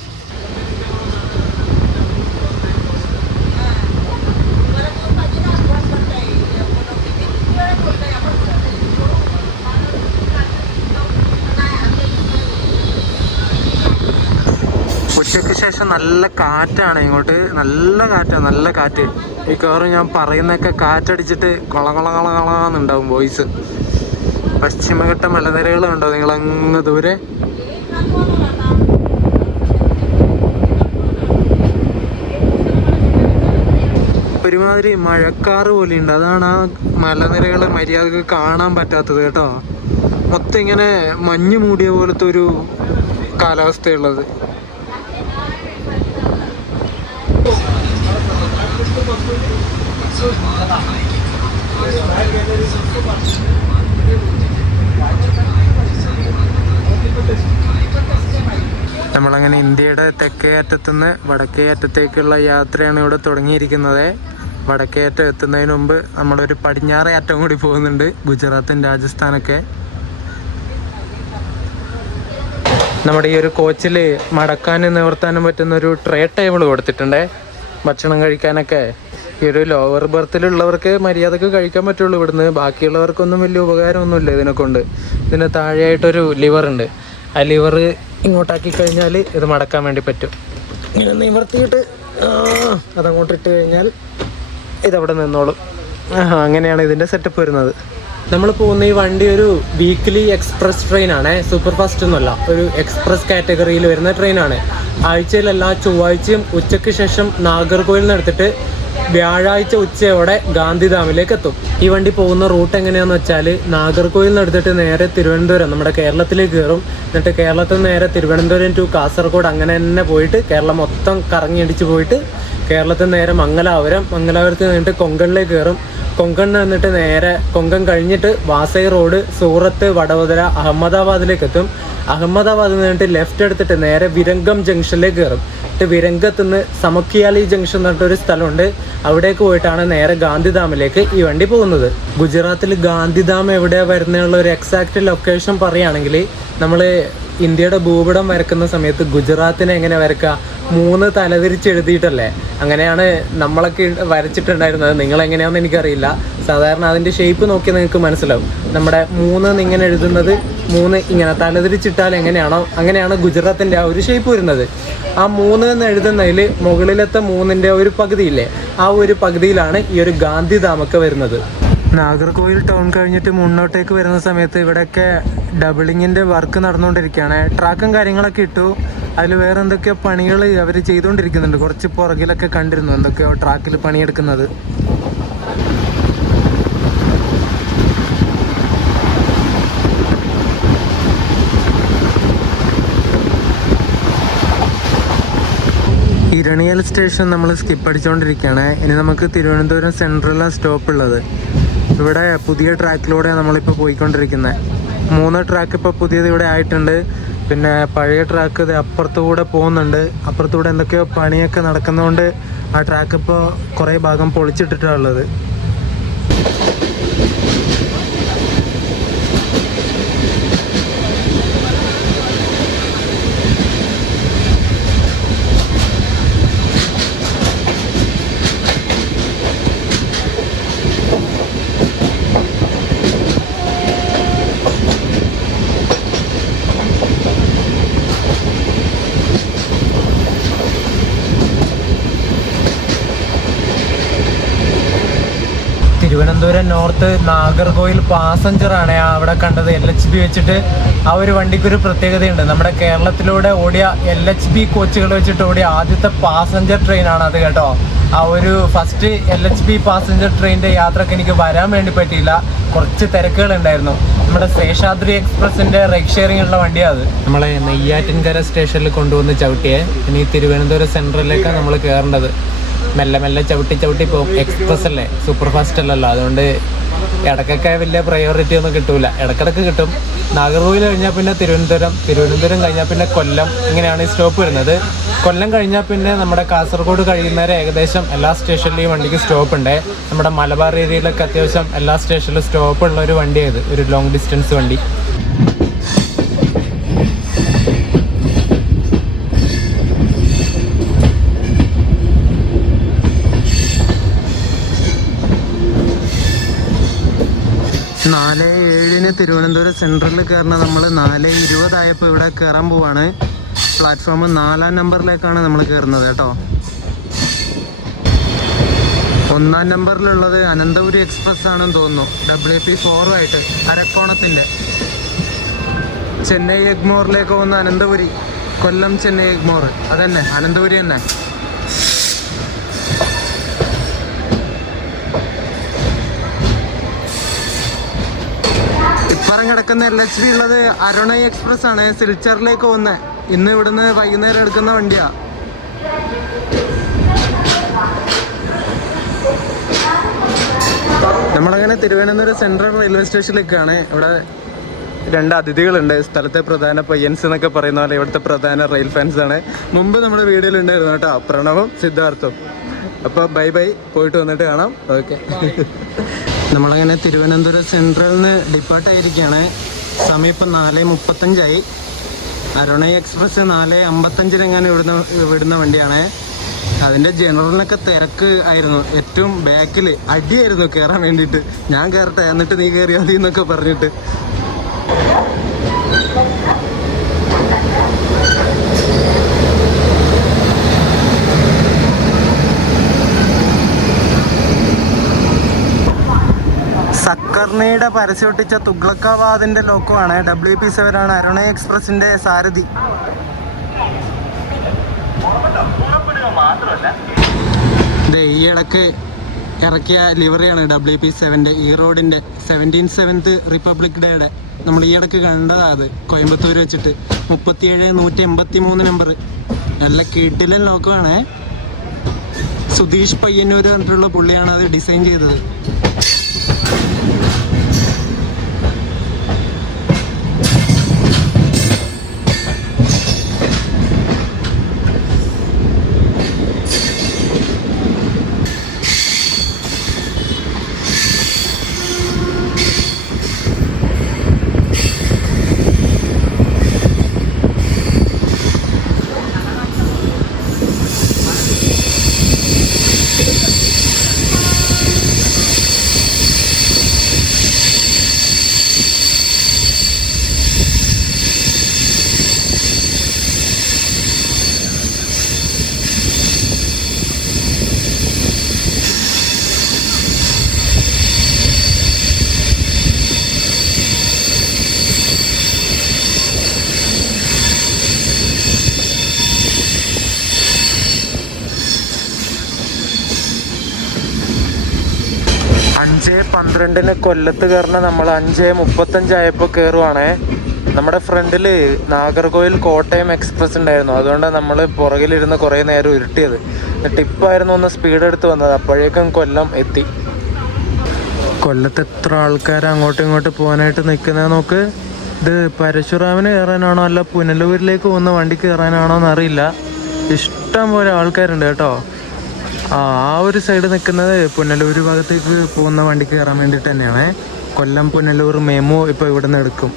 ഉച്ചയ്ക്ക് ശേഷം നല്ല കാറ്റാണ് ഇങ്ങോട്ട്. നല്ല കാറ്റാണ്, നല്ല കാറ്റ്. ഈ കാറ് ഞാൻ പറയുന്നതൊക്കെ കാറ്റടിച്ചിട്ട് കൊളകൊളകൊളകൊളാന്നുണ്ടാവും വോയിസ്. പശ്ചിമഘട്ട മലനിരകളുണ്ടോ നിങ്ങളങ്ങ് ദൂരെ? ഒരുമാതിരി മഴക്കാറ് പോലെയുണ്ട്. അതാണ് ആ മലനിരകൾ മര്യാദക്ക് കാണാൻ പറ്റാത്തത് കേട്ടോ. മൊത്തം ഇങ്ങനെ മഞ്ഞ് മൂടിയ പോലത്തെ ഒരു കാലാവസ്ഥയുള്ളത്. നമ്മളങ്ങനെ ഇന്ത്യയുടെ തെക്കേ അറ്റത്തുനിന്ന് വടക്കേ അറ്റത്തേക്കുള്ള യാത്രയാണ് ഇവിടെ തുടങ്ങിയിരിക്കുന്നത്. വടക്കേ അറ്റം എത്തുന്നതിന് മുമ്പ് നമ്മളൊരു പടിഞ്ഞാറേ അറ്റം കൂടി പോകുന്നുണ്ട്, ഗുജറാത്തും രാജസ്ഥാനൊക്കെ. നമ്മുടെ ഈ ഒരു കോച്ചിൽ മടക്കാനും നിവർത്താനും പറ്റുന്ന ഒരു ട്രേ ടേബിൾ കൊടുത്തിട്ടുണ്ട് ഭക്ഷണം കഴിക്കാനൊക്കെ. ഈ ഒരു ലോവർ ബർത്തിലുള്ളവർക്ക് മര്യാദക്ക് കഴിക്കാൻ പറ്റുള്ളൂ ഇവിടുന്ന്. ബാക്കിയുള്ളവർക്കൊന്നും വലിയ ഉപകാരമൊന്നുമില്ല ഇതിനെ കൊണ്ട്. ഇതിന് താഴെയായിട്ടൊരു ലിവർ ഉണ്ട്. ആ ലിവർ ഇങ്ങോട്ടാക്കി കഴിഞ്ഞാൽ ഇത് മടക്കാൻ വേണ്ടി പറ്റും. ഇങ്ങനെ നിവർത്തിയിട്ട് അതങ്ങോട്ട് ഇട്ട് കഴിഞ്ഞാൽ ഇതവിടെ നിന്നോളും. അങ്ങനെയാണ് ഇതിൻ്റെ സെറ്റപ്പ് വരുന്നത്. നമ്മൾ പോകുന്ന ഈ വണ്ടി ഒരു വീക്ക്ലി എക്സ്പ്രസ് ട്രെയിനാണ്. സൂപ്പർ ഫാസ്റ്റ് ഒന്നുമല്ല, ഒരു എക്സ്പ്രസ് കാറ്റഗറിയിൽ വരുന്ന ട്രെയിനാണ്. ആഴ്ചയിൽ എല്ലാ ചൊവ്വാഴ്ചയും ഉച്ചയ്ക്ക് ശേഷം നാഗർകോവിൽ നിന്ന് എടുത്തിട്ട് വ്യാഴാഴ്ച ഉച്ചയോടെ ഗാന്ധിധാമിലേക്ക് എത്തും. ഈ വണ്ടി പോകുന്ന റൂട്ട് എങ്ങനെയാണെന്ന് വെച്ചാൽ നാഗർകോവിൽ നിന്ന് എടുത്തിട്ട് നേരെ തിരുവനന്തപുരം നമ്മുടെ കേരളത്തിലേക്ക് കയറും. എന്നിട്ട് കേരളത്തിൽ നിന്ന് നേരെ തിരുവനന്തപുരം ടു കാസർഗോഡ് അങ്ങനെ തന്നെ പോയിട്ട് കേരളം മൊത്തം കറങ്ങിയടിച്ച് പോയിട്ട് കേരളത്തിൽ നേരെ മംഗലാപുരത്ത് നിന്നിട്ട് കൊങ്കണിലേക്ക് കയറും. കൊങ്കണിൽ നിന്നിട്ട് നേരെ കൊങ്കൺ കഴിഞ്ഞിട്ട് വാസൈ റോഡ്, സൂറത്ത്, വഡോദര, അഹമ്മദാബാദിലേക്ക് എത്തും. അഹമ്മദാബാദിൽ നിന്നിട്ട് ലെഫ്റ്റ് എടുത്തിട്ട് നേരെ വിരംഗം ജംഗ്ഷനിലേക്ക് കയറും. വിരംഗത്ത് നിന്ന് സമക്കിയാലി ജംഗ്ഷൻ എന്ന് പറഞ്ഞിട്ടൊരു സ്ഥലമുണ്ട്. അവിടേക്ക് പോയിട്ടാണ് നേരെ ഗാന്ധിധാമിലേക്ക് ഈ വണ്ടി പോകുന്നത്. ഗുജറാത്തിൽ ഗാന്ധിധാം എവിടെയാണ് വരുന്നുള്ള ഒരു എക്സാക്റ്റ് ലൊക്കേഷൻ പറയുകയാണെങ്കിൽ, നമ്മൾ ഇന്ത്യയുടെ ഭൂപടം വരക്കുന്ന സമയത്ത് ഗുജറാത്തിനെ എങ്ങനെ വരക്കുക, 3 തലതിരിച്ചെഴുതിയിട്ടല്ലേ, അങ്ങനെയാണ് നമ്മളൊക്കെ വരച്ചിട്ടുണ്ടായിരുന്നത്. നിങ്ങളെങ്ങനെയാണെന്ന് എനിക്കറിയില്ല. സാധാരണ അതിൻ്റെ ഷേപ്പ് നോക്കിയാൽ നിങ്ങൾക്ക് മനസ്സിലാവും. നമ്മുടെ 3 ഇങ്ങനെ എഴുതുന്നത് 3 ഇങ്ങനെ തലതിരിച്ചിട്ടാൽ എങ്ങനെയാണോ അങ്ങനെയാണ് ഗുജറാത്തിൻ്റെ ആ ഒരു ഷേപ്പ് വരുന്നത്. ആ 3 എന്ന് എഴുതുന്നതിൽ മുകളിലത്തെ 3ൻ്റെ ഒരു പകുതിയില്ലേ, ആ ഒരു പകുതിയിലാണ് ഈ ഒരു ഗാന്ധിധാമൊക്കെ വരുന്നത്. നാഗർകോവിൽ ടൗൺ കഴിഞ്ഞിട്ട് മുന്നോട്ടേക്ക് വരുന്ന സമയത്ത് ഇവിടെയൊക്കെ ഡബിളിങ്ങിൻ്റെ വർക്ക് നടന്നുകൊണ്ടിരിക്കുകയാണ്. ട്രാക്കും കാര്യങ്ങളൊക്കെ ഇട്ടു. അതിൽ വേറെ എന്തൊക്കെയോ പണികൾ അവർ ചെയ്തുകൊണ്ടിരിക്കുന്നുണ്ട്. കുറച്ച് പുറകിലൊക്കെ കണ്ടിരുന്നു എന്തൊക്കെയോ ട്രാക്കിൽ പണിയെടുക്കുന്നത്. ഇരണിയൽ സ്റ്റേഷൻ നമ്മൾ സ്കിപ്പ് അടിച്ചുകൊണ്ടിരിക്കുകയാണ്. ഇനി നമുക്ക് തിരുവനന്തപുരം സെൻട്രലാണ് സ്റ്റോപ്പ് ഉള്ളത്. ഇവിടെ പുതിയ ട്രാക്കിലൂടെ നമ്മളിപ്പോൾ പോയിക്കൊണ്ടിരിക്കുന്നത്. 3 ട്രാക്ക് ഇപ്പോൾ പുതിയത് ഇവിടെ ആയിട്ടുണ്ട്. പിന്നെ പഴയ ട്രാക്ക് ഇത് അപ്പുറത്തുകൂടെ പോകുന്നുണ്ട്. അപ്പുറത്തൂടെ എന്തൊക്കെയോ പണിയൊക്കെ നടക്കുന്നതുകൊണ്ട് ആ ട്രാക്ക് ഇപ്പോൾ കുറേ ഭാഗം പൊളിച്ചിട്ടിട്ടാണ് ഉള്ളത്. തിരുവനന്തപുരം നോർത്ത് നാഗർകോവിൽ പാസഞ്ചറാണ് അവിടെ കണ്ടത്. LHB വെച്ചിട്ട് ആ ഒരു വണ്ടിക്കൊരു പ്രത്യേകതയുണ്ട്. നമ്മുടെ കേരളത്തിലൂടെ ഓടിയ LHB കോച്ചുകൾ വെച്ചിട്ട് ഓടിയ ആദ്യത്തെ പാസഞ്ചർ ട്രെയിനാണ് അത് കേട്ടോ. ആ ഒരു ഫസ്റ്റ് LHB പാസഞ്ചർ ട്രെയിനിൻ്റെ യാത്രക്ക് എനിക്ക് വരാൻ വേണ്ടി പറ്റിയില്ല. കുറച്ച് തിരക്കുകളുണ്ടായിരുന്നു. നമ്മുടെ ശേഷാദ്രി എക്സ്പ്രസിൻ്റെ റൈഡ് ഷെയറിംഗ് ഉള്ള വണ്ടിയാണ് അത്. നമ്മളെ നെയ്യാറ്റിൻകര സ്റ്റേഷനിൽ കൊണ്ടുവന്ന് ചവിട്ടിയെ. ഇനി തിരുവനന്തപുരം സെൻട്രലിലേക്കാണ് നമ്മൾ കയറേണ്ടത്. മെല്ലെ മെല്ലെ ചവിട്ടി പോകും. എക്സ്പ്രസ് അല്ലേ, സൂപ്പർ ഫാസ്റ്റ് അല്ലല്ലോ. അതുകൊണ്ട് ഇടയ്ക്കൊക്കെ വലിയ പ്രയോറിറ്റി ഒന്നും കിട്ടൂല. ഇടയ്ക്കിടയ്ക്ക് കിട്ടും. നാഗർകോവിൽ കഴിഞ്ഞാൽ പിന്നെ തിരുവനന്തപുരം കഴിഞ്ഞാൽ പിന്നെ കൊല്ലം, ഇങ്ങനെയാണ് ഈ സ്റ്റോപ്പ് വരുന്നത്. കൊല്ലം കഴിഞ്ഞാൽ പിന്നെ നമ്മുടെ കാസർഗോഡ് കഴിയുന്നവരെ ഏകദേശം എല്ലാ സ്റ്റേഷനിലും ഈ വണ്ടിക്ക് സ്റ്റോപ്പ് ഉണ്ട്. നമ്മുടെ മലബാർ ഏരിയയിലൊക്കെ അത്യാവശ്യം എല്ലാ സ്റ്റേഷനിലും സ്റ്റോപ്പ് ഉള്ള ഒരു വണ്ടിയാണ് ഇത്, ഒരു ലോങ് ഡിസ്റ്റൻസ് വണ്ടി. നാല് 7 തിരുവനന്തപുരം സെൻട്രലിൽ കയറണം. നമ്മൾ 4:20 ആയപ്പോൾ ഇവിടെ കയറാൻ പോവാണ്. പ്ലാറ്റ്ഫോം 4 നമ്പറിലേക്കാണ് നമ്മൾ കയറുന്നത് കേട്ടോ. 1 നമ്പറിലുള്ളത് അനന്തപുരി എക്സ്പ്രസ് ആണെന്ന് തോന്നുന്നു. WP4 ആയിട്ട് അരക്കോണത്തിൻ്റെ ചെന്നൈ എഗ്മോറിലേക്ക് പോകുന്ന അനന്തപുരി. കൊല്ലം ചെന്നൈ എഗ്മോർ അതന്നെ, അനന്തപുരി തന്നെ. ഇപ്പറം കിടക്കുന്ന LHB ഉള്ളത് അരുണൈ എക്സ്പ്രസ് ആണ്, സിൽച്ചറിലേക്ക് പോകുന്നത്. ഇന്ന് ഇവിടുന്ന് വൈകുന്നേരം എടുക്കുന്ന വണ്ടിയാ. നമ്മളങ്ങനെ തിരുവനന്തപുരം സെൻട്രൽ റെയിൽവേ സ്റ്റേഷനിലേക്കാണ്. ഇവിടെ 2 അതിഥികളുണ്ട്. സ്ഥലത്തെ പ്രധാന പയ്യൻസ് എന്നൊക്കെ പറയുന്ന പോലെ ഇവിടുത്തെ പ്രധാന റെയിൽ ഫാൻസ് ആണ്. മുമ്പ് നമ്മുടെ വീഡിയോയിൽ ഉണ്ടായിരുന്നു കേട്ടോ, പ്രണവും സിദ്ധാർത്ഥും. അപ്പോൾ ബൈ പോയിട്ട് വന്നിട്ട് കാണാം. ഓക്കെ. നമ്മളങ്ങനെ തിരുവനന്തപുരം സെൻട്രലിൽ നിന്ന് ഡിപ്പാർട്ടായിരിക്കുകയാണ്. സമയം ഇപ്പം 4:35. അരുണൈ എക്സ്പ്രസ് 4:55 വിടുന്ന വണ്ടിയാണ്. അതിൻ്റെ ജനറലിനൊക്കെ തിരക്ക് ആയിരുന്നു. ഏറ്റവും ബാക്കിൽ അടിയായിരുന്നു കയറാൻ വേണ്ടിയിട്ട്. ഞാൻ കയറട്ടെ എന്നിട്ട് നീ കയറിയാൽ മതി എന്നൊക്കെ പറഞ്ഞിട്ട്. സക്കർണിയുടെ പരസ്യൊട്ടിച്ച തുഗ്ലക്കാബാദിൻ്റെ ലോക്കമാണ്. WP7 ആണ് അരുണൈ എക്സ്പ്രസിൻ്റെ സാരഥി. ഈ ഇടക്ക് ഇറക്കിയ ലിവറിയാണ് WP7 ഈ റോഡിൻ്റെ 17th റിപ്പബ്ലിക് ഡേയുടെ. നമ്മൾ ഈ ഇടക്ക് കണ്ടതാണ് അത്, കോയമ്പത്തൂർ വെച്ചിട്ട് 37-183 നമ്പർ. നല്ല കിടിലൻ ലോക്കമാണ്. സുധീഷ് പയ്യന്നൂർ പറഞ്ഞിട്ടുള്ള പുള്ളിയാണ് അത് ഡിസൈൻ ചെയ്തത്. 12:00 കൊല്ലത്ത് കയറണ നമ്മൾ 5:35 ആയപ്പോൾ കയറുവാണേ. നമ്മുടെ ഫ്രണ്ടിൽ നാഗർകോവിൽ കോട്ടയം എക്സ്പ്രസ് ഉണ്ടായിരുന്നു. അതുകൊണ്ടാണ് നമ്മൾ പുറകിലിരുന്ന് കുറേ നേരം ഉരുട്ടിയത്. എന്നിട്ട് ഇപ്പായിരുന്നു ഒന്ന് സ്പീഡ് എടുത്ത് വന്നത്. അപ്പോഴേക്കും കൊല്ലം എത്തി. കൊല്ലത്ത് എത്ര ആൾക്കാർ അങ്ങോട്ടും ഇങ്ങോട്ടും പോകാനായിട്ട് നിൽക്കുന്നത് നോക്ക്. ഇത് പരശുറാമിന് കയറാനാണോ അല്ല പുനലൂരിലേക്ക് പോകുന്ന വണ്ടി കയറാനാണോ എന്നറിയില്ല. ഇഷ്ടം പോലെ ആൾക്കാരുണ്ട് കേട്ടോ. ആ ഒരു സൈഡ് നിൽക്കുന്നത് പുനലൂർ ഭാഗത്തേക്ക് പോകുന്ന വണ്ടിക്ക് കയറാൻ വേണ്ടിയിട്ട് തന്നെയാണ്. കൊല്ലം പുനലൂർ മെമു ഇപ്പോൾ ഇവിടെ നിന്ന് എടുക്കും.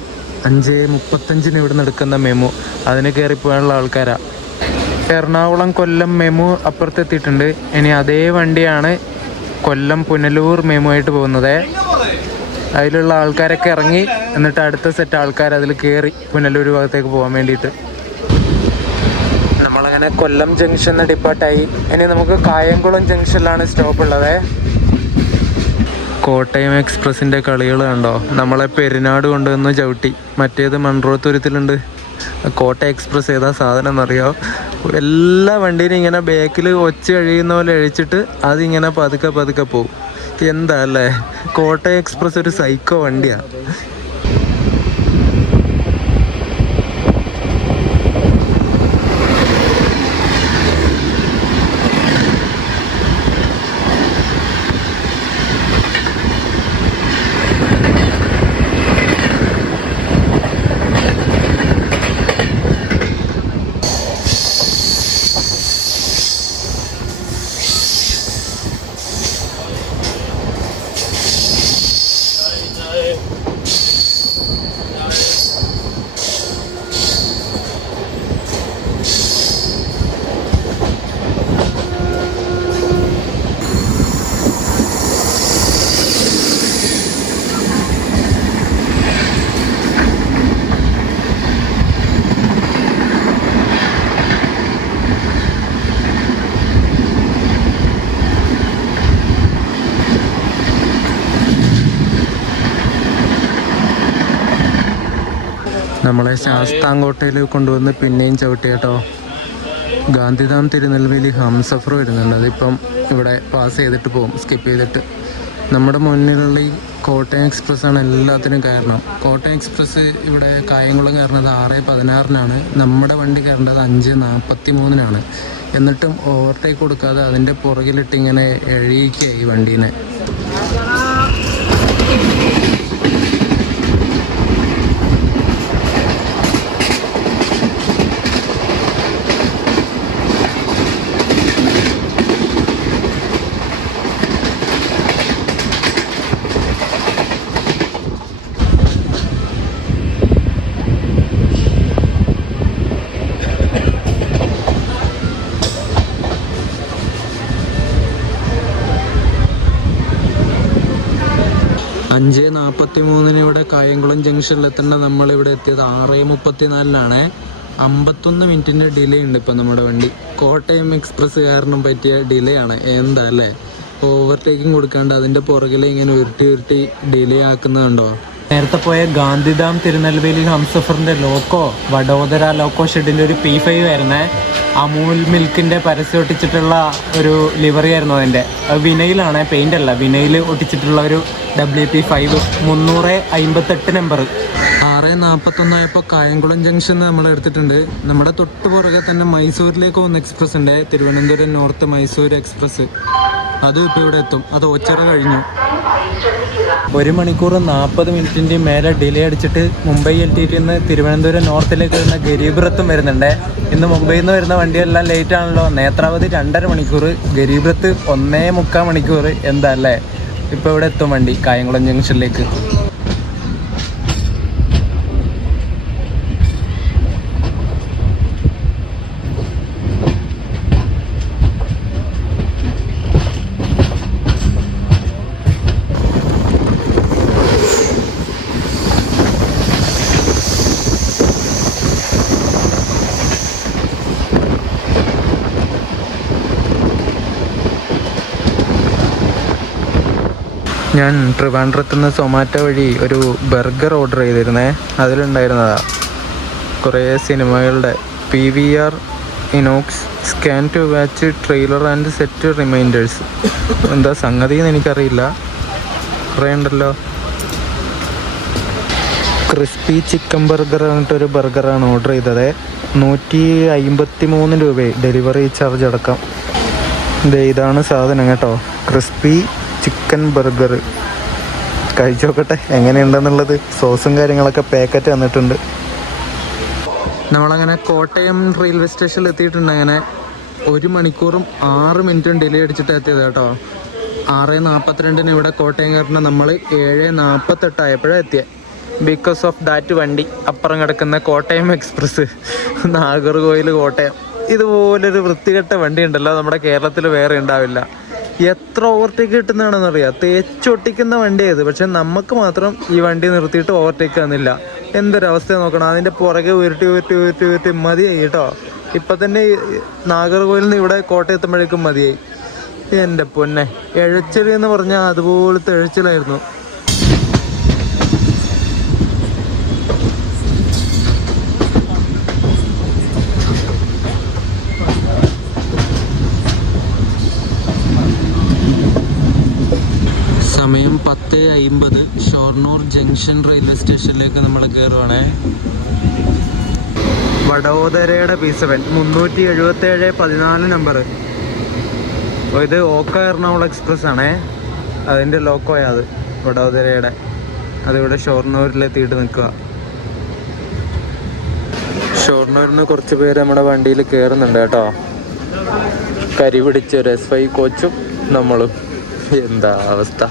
5:35 ഇവിടെ നിന്ന് എടുക്കുന്ന മെമു, അതിന് കയറിപ്പോകാനുള്ള ആൾക്കാരാണ്. എറണാകുളം കൊല്ലം മെമു അപ്പുറത്തെത്തിയിട്ടുണ്ട്. ഇനി അതേ വണ്ടിയാണ് കൊല്ലം പുനലൂർ മെമു ആയിട്ട് പോകുന്നത്. അതിലുള്ള ആൾക്കാരൊക്കെ ഇറങ്ങി, എന്നിട്ട് അടുത്ത സെറ്റ് ആൾക്കാർ അതിൽ കയറി പുനലൂർ ഭാഗത്തേക്ക് പോകാൻ വേണ്ടിയിട്ട്. നമ്മളങ്ങനെ കൊല്ലം ജംഗ്ഷനിൽ ഡിപ്പാർട്ടായി. ഇനി നമുക്ക് കായംകുളം ജംഗ്ഷനിലാണ് സ്റ്റോപ്പ് ഉള്ളത്. കോട്ടയം എക്സ്പ്രസിൻ്റെ കളികൾ കണ്ടോ. നമ്മളെ പെരിനാട് കൊണ്ടുവന്ന് ചവിട്ടി. മറ്റേത് മൺറോത്തുരുത്തിലുണ്ട്. കോട്ടയം എക്സ്പ്രസ് ഏതാ സാധനം എന്നറിയാമോ? എല്ലാ വണ്ടീനും ഇങ്ങനെ ബാക്കിൽ ഒച്ച കഴിയുന്ന പോലെ അഴിച്ചിട്ട് അതിങ്ങനെ പതുക്കെ പതുക്കെ പോകും. എന്താ അല്ലേ, കോട്ടയം എക്സ്പ്രസ് ഒരു സൈക്കോ വണ്ടിയാണ്. നമ്മളെ ശാസ്താംകോട്ടയിൽ കൊണ്ടുവന്ന് പിന്നെയും ചവിട്ടി കേട്ടോ. ഗാന്ധിധാം തിരുനെൽവേലി ഹംസഫർ വരുന്നുണ്ട്. അതിപ്പം ഇവിടെ പാസ് ചെയ്തിട്ട് പോകും, സ്കിപ്പ് ചെയ്തിട്ട്. നമ്മുടെ മുന്നിലുള്ള ഈ കോട്ടയം എക്സ്പ്രസ്സാണ് എല്ലാത്തിനും കാരണം. കോട്ടയം എക്സ്പ്രസ് ഇവിടെ കായംകുളം കയറുന്നത് 6:16 നമ്മുടെ വണ്ടി കയറേണ്ടത് 5:43. എന്നിട്ടും ഓവർടേക്ക് കൊടുക്കാതെ അതിൻ്റെ പുറകിലിട്ട് ഇങ്ങനെ എഴുതിക്കുക ഈ വണ്ടീനെ. അഞ്ച് 43 ഇവിടെ കായംകുളം ജംഗ്ഷനിലെത്തേണ്ട നമ്മളിവിടെ എത്തിയത് 6:34. 51 മിനിറ്റിൻ്റെ ഡിലേ ഉണ്ട് ഇപ്പം നമ്മുടെ വണ്ടി. കോട്ടയം എക്സ്പ്രസ് കാരണം പറ്റിയ ഡിലേ ആണ്. എന്താ അല്ലേ, ഓവർടേക്കിംഗ് കൊടുക്കാണ്ട് അതിൻ്റെ പുറകിൽ ഇങ്ങനെ ഉരുട്ടി ഡിലേ ആക്കുന്നതുണ്ടോ. നേരത്തെ പോയ ഗാന്ധിധാം തിരുനെൽവേലി ഹംസഫറിൻ്റെ ലോക്കോ വഡോദര ലോക്കോ ഷെഡിൻ്റെ ഒരു P5 ആയിരുന്നേ. അമൂൽ മിൽക്കിൻ്റെ പരസ്യം ഒട്ടിച്ചിട്ടുള്ള ഒരു ലിവറി ആയിരുന്നു അതിൻ്റെ. അത് വിനയിലാണ്, പെയിൻ്റ് അല്ല, വിനയിൽ ഒട്ടിച്ചിട്ടുള്ള ഒരു WP5 358 നമ്പർ. 6:41 ആയപ്പോൾ കായംകുളം ജംഗ്ഷൻ നമ്മൾ എടുത്തിട്ടുണ്ട്. നമ്മുടെ തൊട്ട് പുറകെ തന്നെ മൈസൂരിലേക്ക് പോകുന്ന എക്സ്പ്രസ് ഉണ്ട്, തിരുവനന്തപുരം നോർത്ത് മൈസൂർ എക്സ്പ്രസ്. അതും ഇപ്പോൾ ഇവിടെ എത്തും. അത് ഒച്ചറ കഴിഞ്ഞു. 1 മണിക്കൂർ 40 മിനിറ്റിൻ്റെ മേലെ ഡിലേ അടിച്ചിട്ട് മുംബൈ LTT നിന്ന് തിരുവനന്തപുരം നോർത്തിലേക്ക് വരുന്ന ഗരീബ് രത്തും വരുന്നുണ്ട്. ഇന്ന് മുംബൈയിൽ നിന്ന് വരുന്ന വണ്ടിയെല്ലാം ലേറ്റ് ആണല്ലോ. നേത്രാവതി 2.5 മണിക്കൂർ, ഗരീബ് രത്ത് 1.25 മണിക്കൂർ. എന്താ അല്ലേ, ഇപ്പോൾ ഇവിടെ എത്തും വണ്ടി കായംകുളം ജംഗ്ഷനിലേക്ക്. ഞാൻ ട്രിവാൻഡ്രത്ത് നിന്ന് സൊമാറ്റോ വഴി ഒരു ബർഗർ ഓർഡർ ചെയ്തിരുന്നേ. അതിലുണ്ടായിരുന്നതാ കുറേ സിനിമകളുടെ PVR INOX scan to watch trailer and set reminders. എന്താ സംഗതി എന്ന് എനിക്കറിയില്ല. കുറേ ഉണ്ടല്ലോ. ക്രിസ്പി ചിക്കൻ ബർഗർ പറഞ്ഞിട്ടൊരു ബർഗറാണ് ഓർഡർ ചെയ്തത്. 153 രൂപ ഡെലിവറി ചാർജ് അടക്കം. ഇതാണ് സാധനം കേട്ടോ, ക്രിസ്പി ചിക്കൻ ബർഗർ. കഴിച്ചു നോക്കട്ടെ എങ്ങനെയുണ്ടെന്നുള്ളത്. സോസും കാര്യങ്ങളൊക്കെ പാക്കറ്റ് തന്നിട്ടുണ്ട്. നമ്മളങ്ങനെ കോട്ടയം റെയിൽവേ സ്റ്റേഷനിൽ എത്തിയിട്ടുണ്ട്. അങ്ങനെ 1 മണിക്കൂറും 6 മിനിറ്റും ഡിലേ അടിച്ചിട്ട് എത്തിയത് കേട്ടോ. 6:42 ഇവിടെ കോട്ടയം കയറുന്ന നമ്മൾ 7:48 ആയപ്പോഴാണ് എത്തിയത്. ബിക്കോസ് ഓഫ് ദാറ്റ് വണ്ടി അപ്പുറം കിടക്കുന്ന കോട്ടയം എക്സ്പ്രസ്, നാഗർകോവിൽ കോട്ടയം. ഇതുപോലൊരു വൃത്തികെട്ട വണ്ടി ഉണ്ടല്ലോ നമ്മുടെ കേരളത്തിൽ വേറെ ഉണ്ടാവില്ല. എത്ര ഓവർടേക്ക് കിട്ടുന്നതാണെന്നറിയാം. തേച്ചൊട്ടിക്കുന്ന വണ്ടിയായത്. പക്ഷെ നമുക്ക് മാത്രം ഈ വണ്ടി നിർത്തിയിട്ട് ഓവർടേക്ക് തന്നില്ല. എന്തൊരവസ്ഥ നോക്കണം. അതിൻ്റെ പുറകെ ഉരുട്ടി മതിയായി കേട്ടോ. ഇപ്പം തന്നെ നാഗർകോവിലിൽ നിന്ന് ഇവിടെ കോട്ടയം എത്തുമ്പോഴേക്കും മതിയായി. എൻ്റെ പൊന്നെ, എഴച്ചൽ എന്ന് പറഞ്ഞാൽ അതുപോലത്തെ എഴച്ചിലായിരുന്നു. സമയം 10:50. ഷൊർണൂർ ജംഗ്ഷൻ റെയിൽവേ സ്റ്റേഷനിലേക്ക് നമ്മൾ കയറുവാണേ. വഡോദരയുടെ P7 377-14 നമ്പർ. ഇത് ഓക്ക എറണാകുളം എക്സ്പ്രസ് ആണേ. അതിൻ്റെ ലോക്കോയാണ് അത്, വഡോദരയുടെ. അതിവിടെ ഷൊർണൂരിലെത്തിയിട്ട് നിൽക്കുക. ഷൊർണൂരിൽ നിന്ന് കുറച്ച് പേര് നമ്മുടെ വണ്ടിയിൽ കയറുന്നുണ്ട് കേട്ടോ. കരി പിടിച്ചൊരു S5 കോച്ചും നമ്മളും. എന്താ അവസ്ഥ.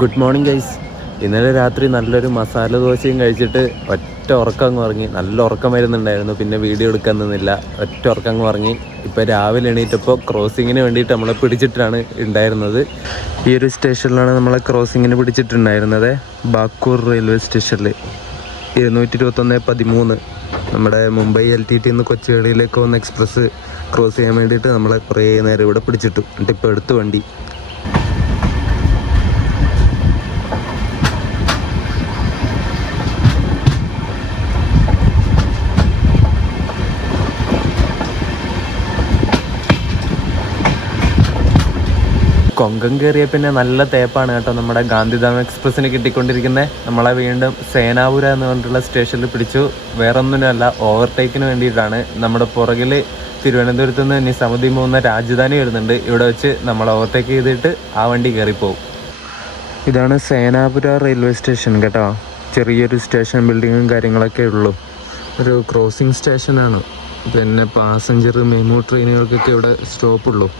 Good morning guys. ഇന്നലെ രാത്രി നല്ലൊരു മസാല ദോശയും കഴിച്ചിട്ട് ഒറ്റ ഉറക്കം അങ്ങ് ഉറങ്ങി. നല്ല ഉറക്കം വരുന്നുണ്ടായിരുന്നു. പിന്നെ വീഡിയോ എടുക്കാൻ നിന്നില്ല, ഒറ്റ ഉറക്കം അങ്ങ് ഉറങ്ങി. ഇപ്പോൾ രാവിലെ എണീറ്റപ്പോൾ ക്രോസിങ്ങിന് വേണ്ടിയിട്ട് നമ്മളെ പിടിച്ചിട്ടാണ് ഉണ്ടായിരുന്നത്. ഈ ഒരു സ്റ്റേഷനിലാണ് നമ്മളെ ക്രോസിങ്ങിന് പിടിച്ചിട്ടുണ്ടായിരുന്നത്. ബാക്കൂർ റെയിൽവേ സ്റ്റേഷനിൽ 221-13 നമ്മുടെ മുംബൈ LTT നിന്ന് കൊച്ചുവേളിയിലേക്ക് വന്ന എക്സ്പ്രസ് ക്രോസ് ചെയ്യാൻ വേണ്ടിയിട്ട് നമ്മളെ കുറേ നേരം ഇവിടെ പിടിച്ചിട്ടു. എന്നിട്ട് ഇപ്പോൾ എടുത്തു വണ്ടി. കൊങ്കം കയറിയ പിന്നെ നല്ല തേപ്പാണ് കേട്ടോ നമ്മുടെ ഗാന്ധിധാം എക്സ്പ്രസ്സിന് കിട്ടിക്കൊണ്ടിരിക്കുന്നത്. നമ്മളെ വീണ്ടും സേനാപുര എന്ന് പറഞ്ഞിട്ടുള്ള സ്റ്റേഷനിൽ പിടിച്ചു. വേറൊന്നിനുമല്ല, ഓവർടേക്കിന് വേണ്ടിയിട്ടാണ്. നമ്മുടെ പുറകിൽ തിരുവനന്തപുരത്ത് നിന്ന് നിസാമുദ്ദീൻ പോകുന്ന രാജധാനി വരുന്നുണ്ട്. ഇവിടെ വെച്ച് നമ്മൾ ഓവർടേക്ക് ചെയ്തിട്ട് ആ വണ്ടി കയറിപ്പോവും. ഇതാണ് സേനാപുര റെയിൽവേ സ്റ്റേഷൻ കേട്ടോ. ചെറിയൊരു സ്റ്റേഷൻ ബിൽഡിങ്ങും കാര്യങ്ങളൊക്കെ ഉള്ളൂ. ഒരു ക്രോസിംഗ് സ്റ്റേഷനാണ്. പിന്നെ പാസഞ്ചർ മെമു ട്രെയിനുകൾക്കൊക്കെ ഇവിടെ സ്റ്റോപ്പുള്ളൂ.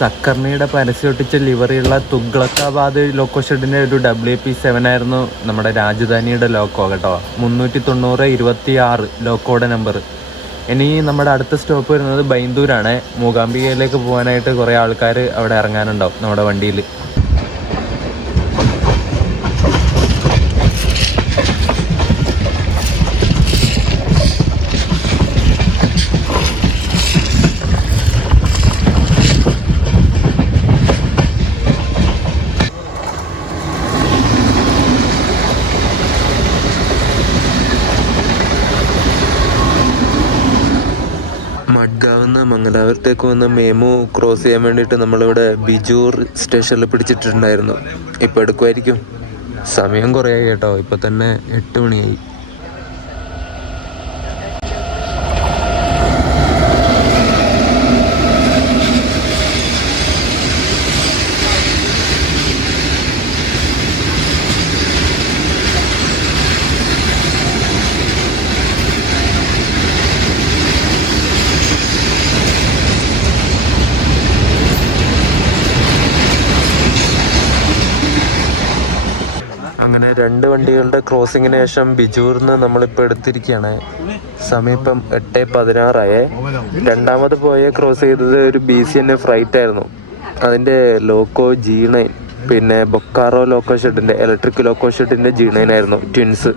സക്കർണിയുടെ പരസ്യൊട്ടിച്ച ലിവറിയുള്ള തുഗ്ലക്കാബാദ് ലോക്കോ ഷെഡിൻ്റെ ഒരു WP7 ആയിരുന്നു നമ്മുടെ രാജധാനിയുടെ ലോക്കോ കേട്ടോ. 390-26 ലോക്കോയുടെ നമ്പർ. ഇനി നമ്മുടെ അടുത്ത സ്റ്റോപ്പ് വരുന്നത് ബൈന്ദൂരാണ്. മൂകാംബികയിലേക്ക് പോകാനായിട്ട് കുറേ ആൾക്കാർ അവിടെ ഇറങ്ങാനുണ്ടാവും നമ്മുടെ വണ്ടിയിൽ. മഡ്ഗാവിൽ മംഗലാപുരത്തേക്ക് വന്ന മെമു ക്രോസ് ചെയ്യാൻ വേണ്ടിയിട്ട് നമ്മളിവിടെ ബിജൂർ സ്റ്റേഷനിൽ പിടിച്ചിട്ടുണ്ടായിരുന്നു. ഇപ്പോൾ എടുക്കുമായിരിക്കും. സമയം കുറേ ആയി കേട്ടോ. ഇപ്പോൾ തന്നെ 8 മണിയായി. അങ്ങനെ 2 വണ്ടികളുടെ ക്രോസിങ്ങിന് ശേഷം ബിജൂറിന്ന് നമ്മളിപ്പോൾ എടുത്തിരിക്കുകയാണ്. സമീപം 8:16 രണ്ടാമത് ക്രോസ് ചെയ്തത് ഒരു BCN ഫ്രൈറ്റ് ആയിരുന്നു. അതിൻ്റെ ലോക്കോ G9, പിന്നെ ബൊക്കാറോ ലോക്കോ ഷെഡിൻ്റെ ഇലക്ട്രിക് ലോക്കോ ഷെഡിൻ്റെ G9 ആയിരുന്നു, ട്വിൻസ്.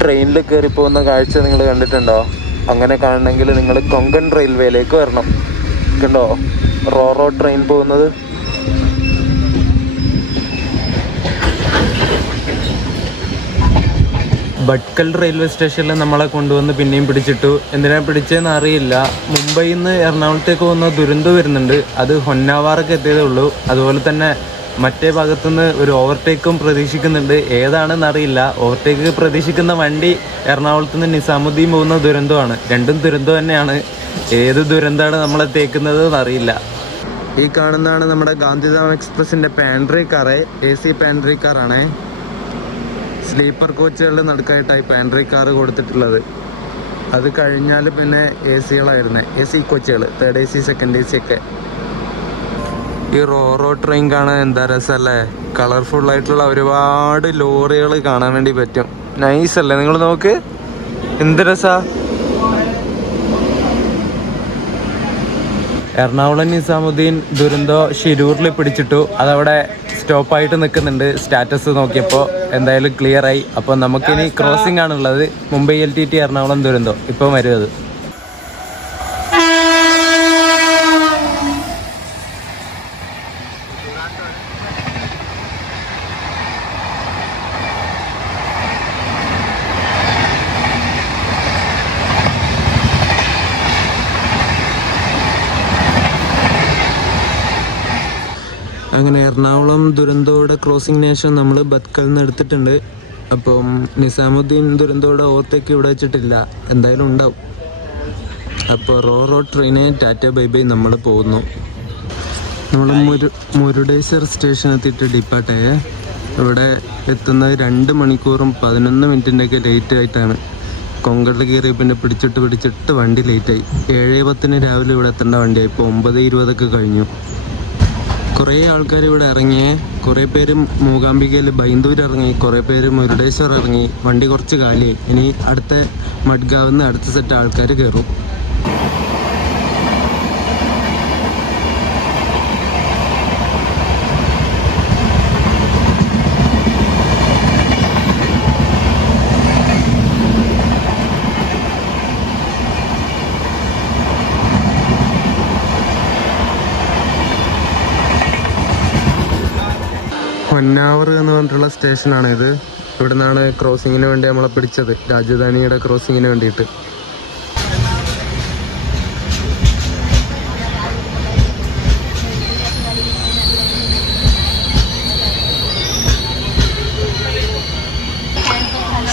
ട്രെയിനിൽ കയറി പോകുന്ന കാഴ്ച നിങ്ങൾ കണ്ടിട്ടുണ്ടോ? അങ്ങനെ കാണണമെങ്കിൽ നിങ്ങൾ കൊങ്കൺ റെയിൽവേയിലേക്ക് വരണം. കണ്ടോ റോറോ ട്രെയിൻ പോകുന്നത്? ഭട്കൽ റെയിൽവേ സ്റ്റേഷനിൽ നമ്മളെ കൊണ്ടുവന്ന് പിന്നെയും പിടിച്ചിട്ടു. എന്തിനാണ് പിടിച്ചതെന്ന് അറിയില്ല. മുംബൈയിൽ നിന്ന് എറണാകുളത്തേക്ക് പോകുന്ന ദുരന്തം വരുന്നുണ്ട്. അത് ഹൊന്നാവാറൊക്കെ എത്തിയതേ ഉള്ളൂ. അതുപോലെ തന്നെ മറ്റേ ഭാഗത്തുനിന്ന് ഒരു ഓവർടേക്കും പ്രതീക്ഷിക്കുന്നുണ്ട്. ഏതാണെന്ന് അറിയില്ല. ഓവർടേക്ക് പ്രതീക്ഷിക്കുന്ന വണ്ടി എറണാകുളത്ത് നിന്ന് നിസാമുദ്ദീൻ പോകുന്ന ദുരന്തമാണ്. രണ്ടും ദുരന്തം തന്നെയാണ്. ഏത് ദുരന്തമാണ് നമ്മളെ തേക്കുന്നത് എന്നറിയില്ല. ഈ കാണുന്നതാണ് നമ്മുടെ ഗാന്ധിധാം എക്സ്പ്രസിൻ്റെ പാൻട്രി കാറ്. AC പാൻട്രി കാറാണ്. സ്ലീപ്പർ കോച്ചുകളുടെ നടുക്കായിട്ടായി പാൻട്രി കാറ് കൊടുത്തിട്ടുള്ളത്. അത് കഴിഞ്ഞാൽ പിന്നെ AC കോച്ചുകൾ, 3rd AC 2nd AC ഒക്കെ. ഈ റോറോ ട്രെയിൻ കാണാൻ എന്താ രസമല്ലേ? കളർഫുൾ ആയിട്ടുള്ള ഒരുപാട് ലോറികൾ കാണാൻ വേണ്ടി പറ്റും. നൈസ് അല്ലേ? നിങ്ങൾ നോക്ക്, എന്ത് രസാ. എറണാകുളം നിസാമുദ്ദീൻ ദുരന്തോ ഷിരൂരിൽ പിടിച്ചിട്ടു. അതവിടെ സ്റ്റോപ്പായിട്ട് നിൽക്കുന്നുണ്ട്. സ്റ്റാറ്റസ് നോക്കിയപ്പോൾ എന്തായാലും ക്ലിയർ ആയി. അപ്പോൾ നമുക്കിനി ക്രോസിംഗ് ആണുള്ളത്. മുംബൈ LTT എറണാകുളം ദുരന്തോ. ഇപ്പോൾ വരും അത്. അങ്ങനെ എറണാകുളം ദുരന്തോടെ ക്രോസിങ്ങിന് ശേഷം നമ്മൾ ഭട്കൽ നിന്ന് എടുത്തിട്ടുണ്ട്. അപ്പം നിസാമുദ്ദീൻ ദുരന്തോടെ ഓവർടേക്ക് ഇവിടെ വെച്ചിട്ടില്ല, എന്തായാലും ഉണ്ടാവും. അപ്പോൾ Roro train Tata bye bye നമ്മൾ പോകുന്നു. നമ്മൾ മുരുടേശ്വർ സ്റ്റേഷൻ എത്തിയിട്ട് ഡിപ്പാർട്ടായേ. ഇവിടെ എത്തുന്നത് 2 മണിക്കൂറും 11 മിനിറ്റിൻ്റെയൊക്കെ ലേറ്റ് ആയിട്ടാണ്. കൊങ്കണിൽ കയറി പിന്നെ പിടിച്ചിട്ട് വണ്ടി ലേറ്റായി. 7:10 രാവിലെ ഇവിടെ എത്തേണ്ട വണ്ടിയായി. ഇപ്പോൾ 9:20 കഴിഞ്ഞു. കുറേ ആൾക്കാർ ഇവിടെ ഇറങ്ങി. കുറേ പേര് മൂകാംബികയിൽ ബൈന്ദൂർ ഇറങ്ങി, കുറേ പേര് മുരുടേശ്വർ ഇറങ്ങി. വണ്ടി കുറച്ച് കാലിയായി. ഇനി അടുത്ത മഡ്ഗാവിൽ നിന്ന് അടുത്ത സെറ്റ് ആൾക്കാർ കയറും. ഹൊന്നാവർ എന്ന് പറഞ്ഞിട്ടുള്ള സ്റ്റേഷനാണിത്. ഇവിടെ നിന്നാണ് ക്രോസിങ്ങിന് വേണ്ടി നമ്മളെ പിടിച്ചത്, രാജധാനിയുടെ ക്രോസിങ്ങിന് വേണ്ടിയിട്ട്.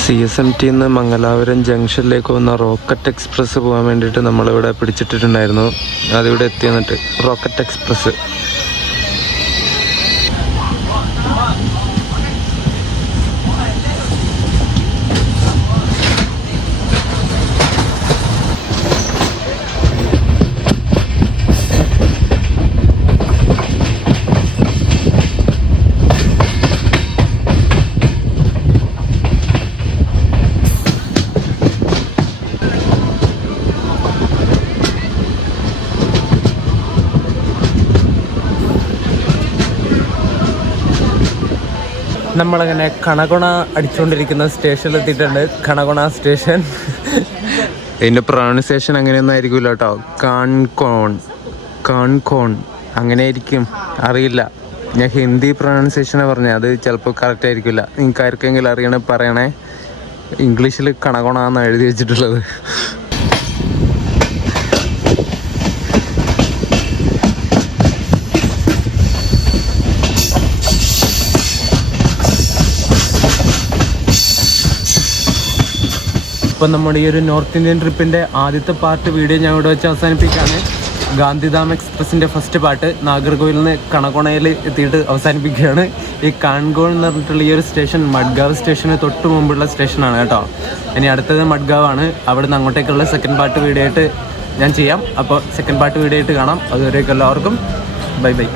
CSMT മംഗലാപുരം ജംഗ്ഷനിലേക്ക് വന്ന റോക്കറ്റ് എക്സ്പ്രസ് പോകാൻ വേണ്ടിയിട്ട് നമ്മളിവിടെ പിടിച്ചിട്ടിട്ടുണ്ടായിരുന്നു. അതിവിടെ എത്തി. വന്നിട്ട് റോക്കറ്റ് എക്സ്പ്രസ്. നമ്മളങ്ങനെ കണകൊണ അടിച്ചുകൊണ്ടിരിക്കുന്ന സ്റ്റേഷനിൽ എത്തിയിട്ടുണ്ട്. കണകൊണ സ്റ്റേഷൻ. ഇതിൻ്റെ പ്രൊണൗൺസിയേഷൻ അങ്ങനെയൊന്നും ആയിരിക്കില്ല കേട്ടോ. കാൺകോൺ അങ്ങനെ ആയിരിക്കും, അറിയില്ല. ഞാൻ ഹിന്ദി പ്രൊണൗൺസിയേഷനാണ് പറഞ്ഞത്. അത് ചിലപ്പോൾ കറക്റ്റ് ആയിരിക്കില്ല. നിങ്ങൾക്ക് ആർക്കെങ്കിലും അറിയണേ പറയണേ. ഇംഗ്ലീഷിൽ കണകൊണ എന്നാണ് എഴുതി വെച്ചിട്ടുള്ളത്. അപ്പം നമ്മുടെ ഈ ഒരു നോർത്ത് ഇന്ത്യൻ ട്രിപ്പിൻ്റെ ആദ്യത്തെ പാർട്ട് വീഡിയോ ഞാൻ ഇവിടെ വെച്ച് അവസാനിപ്പിക്കുകയാണ്. ഗാന്ധിധാം എക്സ്പ്രസിൻ്റെ ഫസ്റ്റ് പാർട്ട് നാഗർകോവിലിൽ നിന്ന് കണക്കോണയിൽ എത്തിയിട്ട് അവസാനിപ്പിക്കുകയാണ്. ഈ കാൺഗോൾ എന്ന് പറഞ്ഞിട്ടുള്ള ഈ ഒരു സ്റ്റേഷൻ മഡ്ഗാവ് സ്റ്റേഷന് തൊട്ട് മുമ്പുള്ള സ്റ്റേഷനാണ് കേട്ടോ. ഇനി അടുത്തത് മഡ്ഗാവാണ്. അവിടെ നിന്ന് അങ്ങോട്ടേക്കുള്ള സെക്കൻഡ് പാർട്ട് വീഡിയോ ആയിട്ട് ഞാൻ ചെയ്യാം. അപ്പോൾ സെക്കൻഡ് പാർട്ട് വീഡിയോ ആയിട്ട് കാണാം. അതുവരേക്കും എല്ലാവർക്കും ബൈ ബൈ.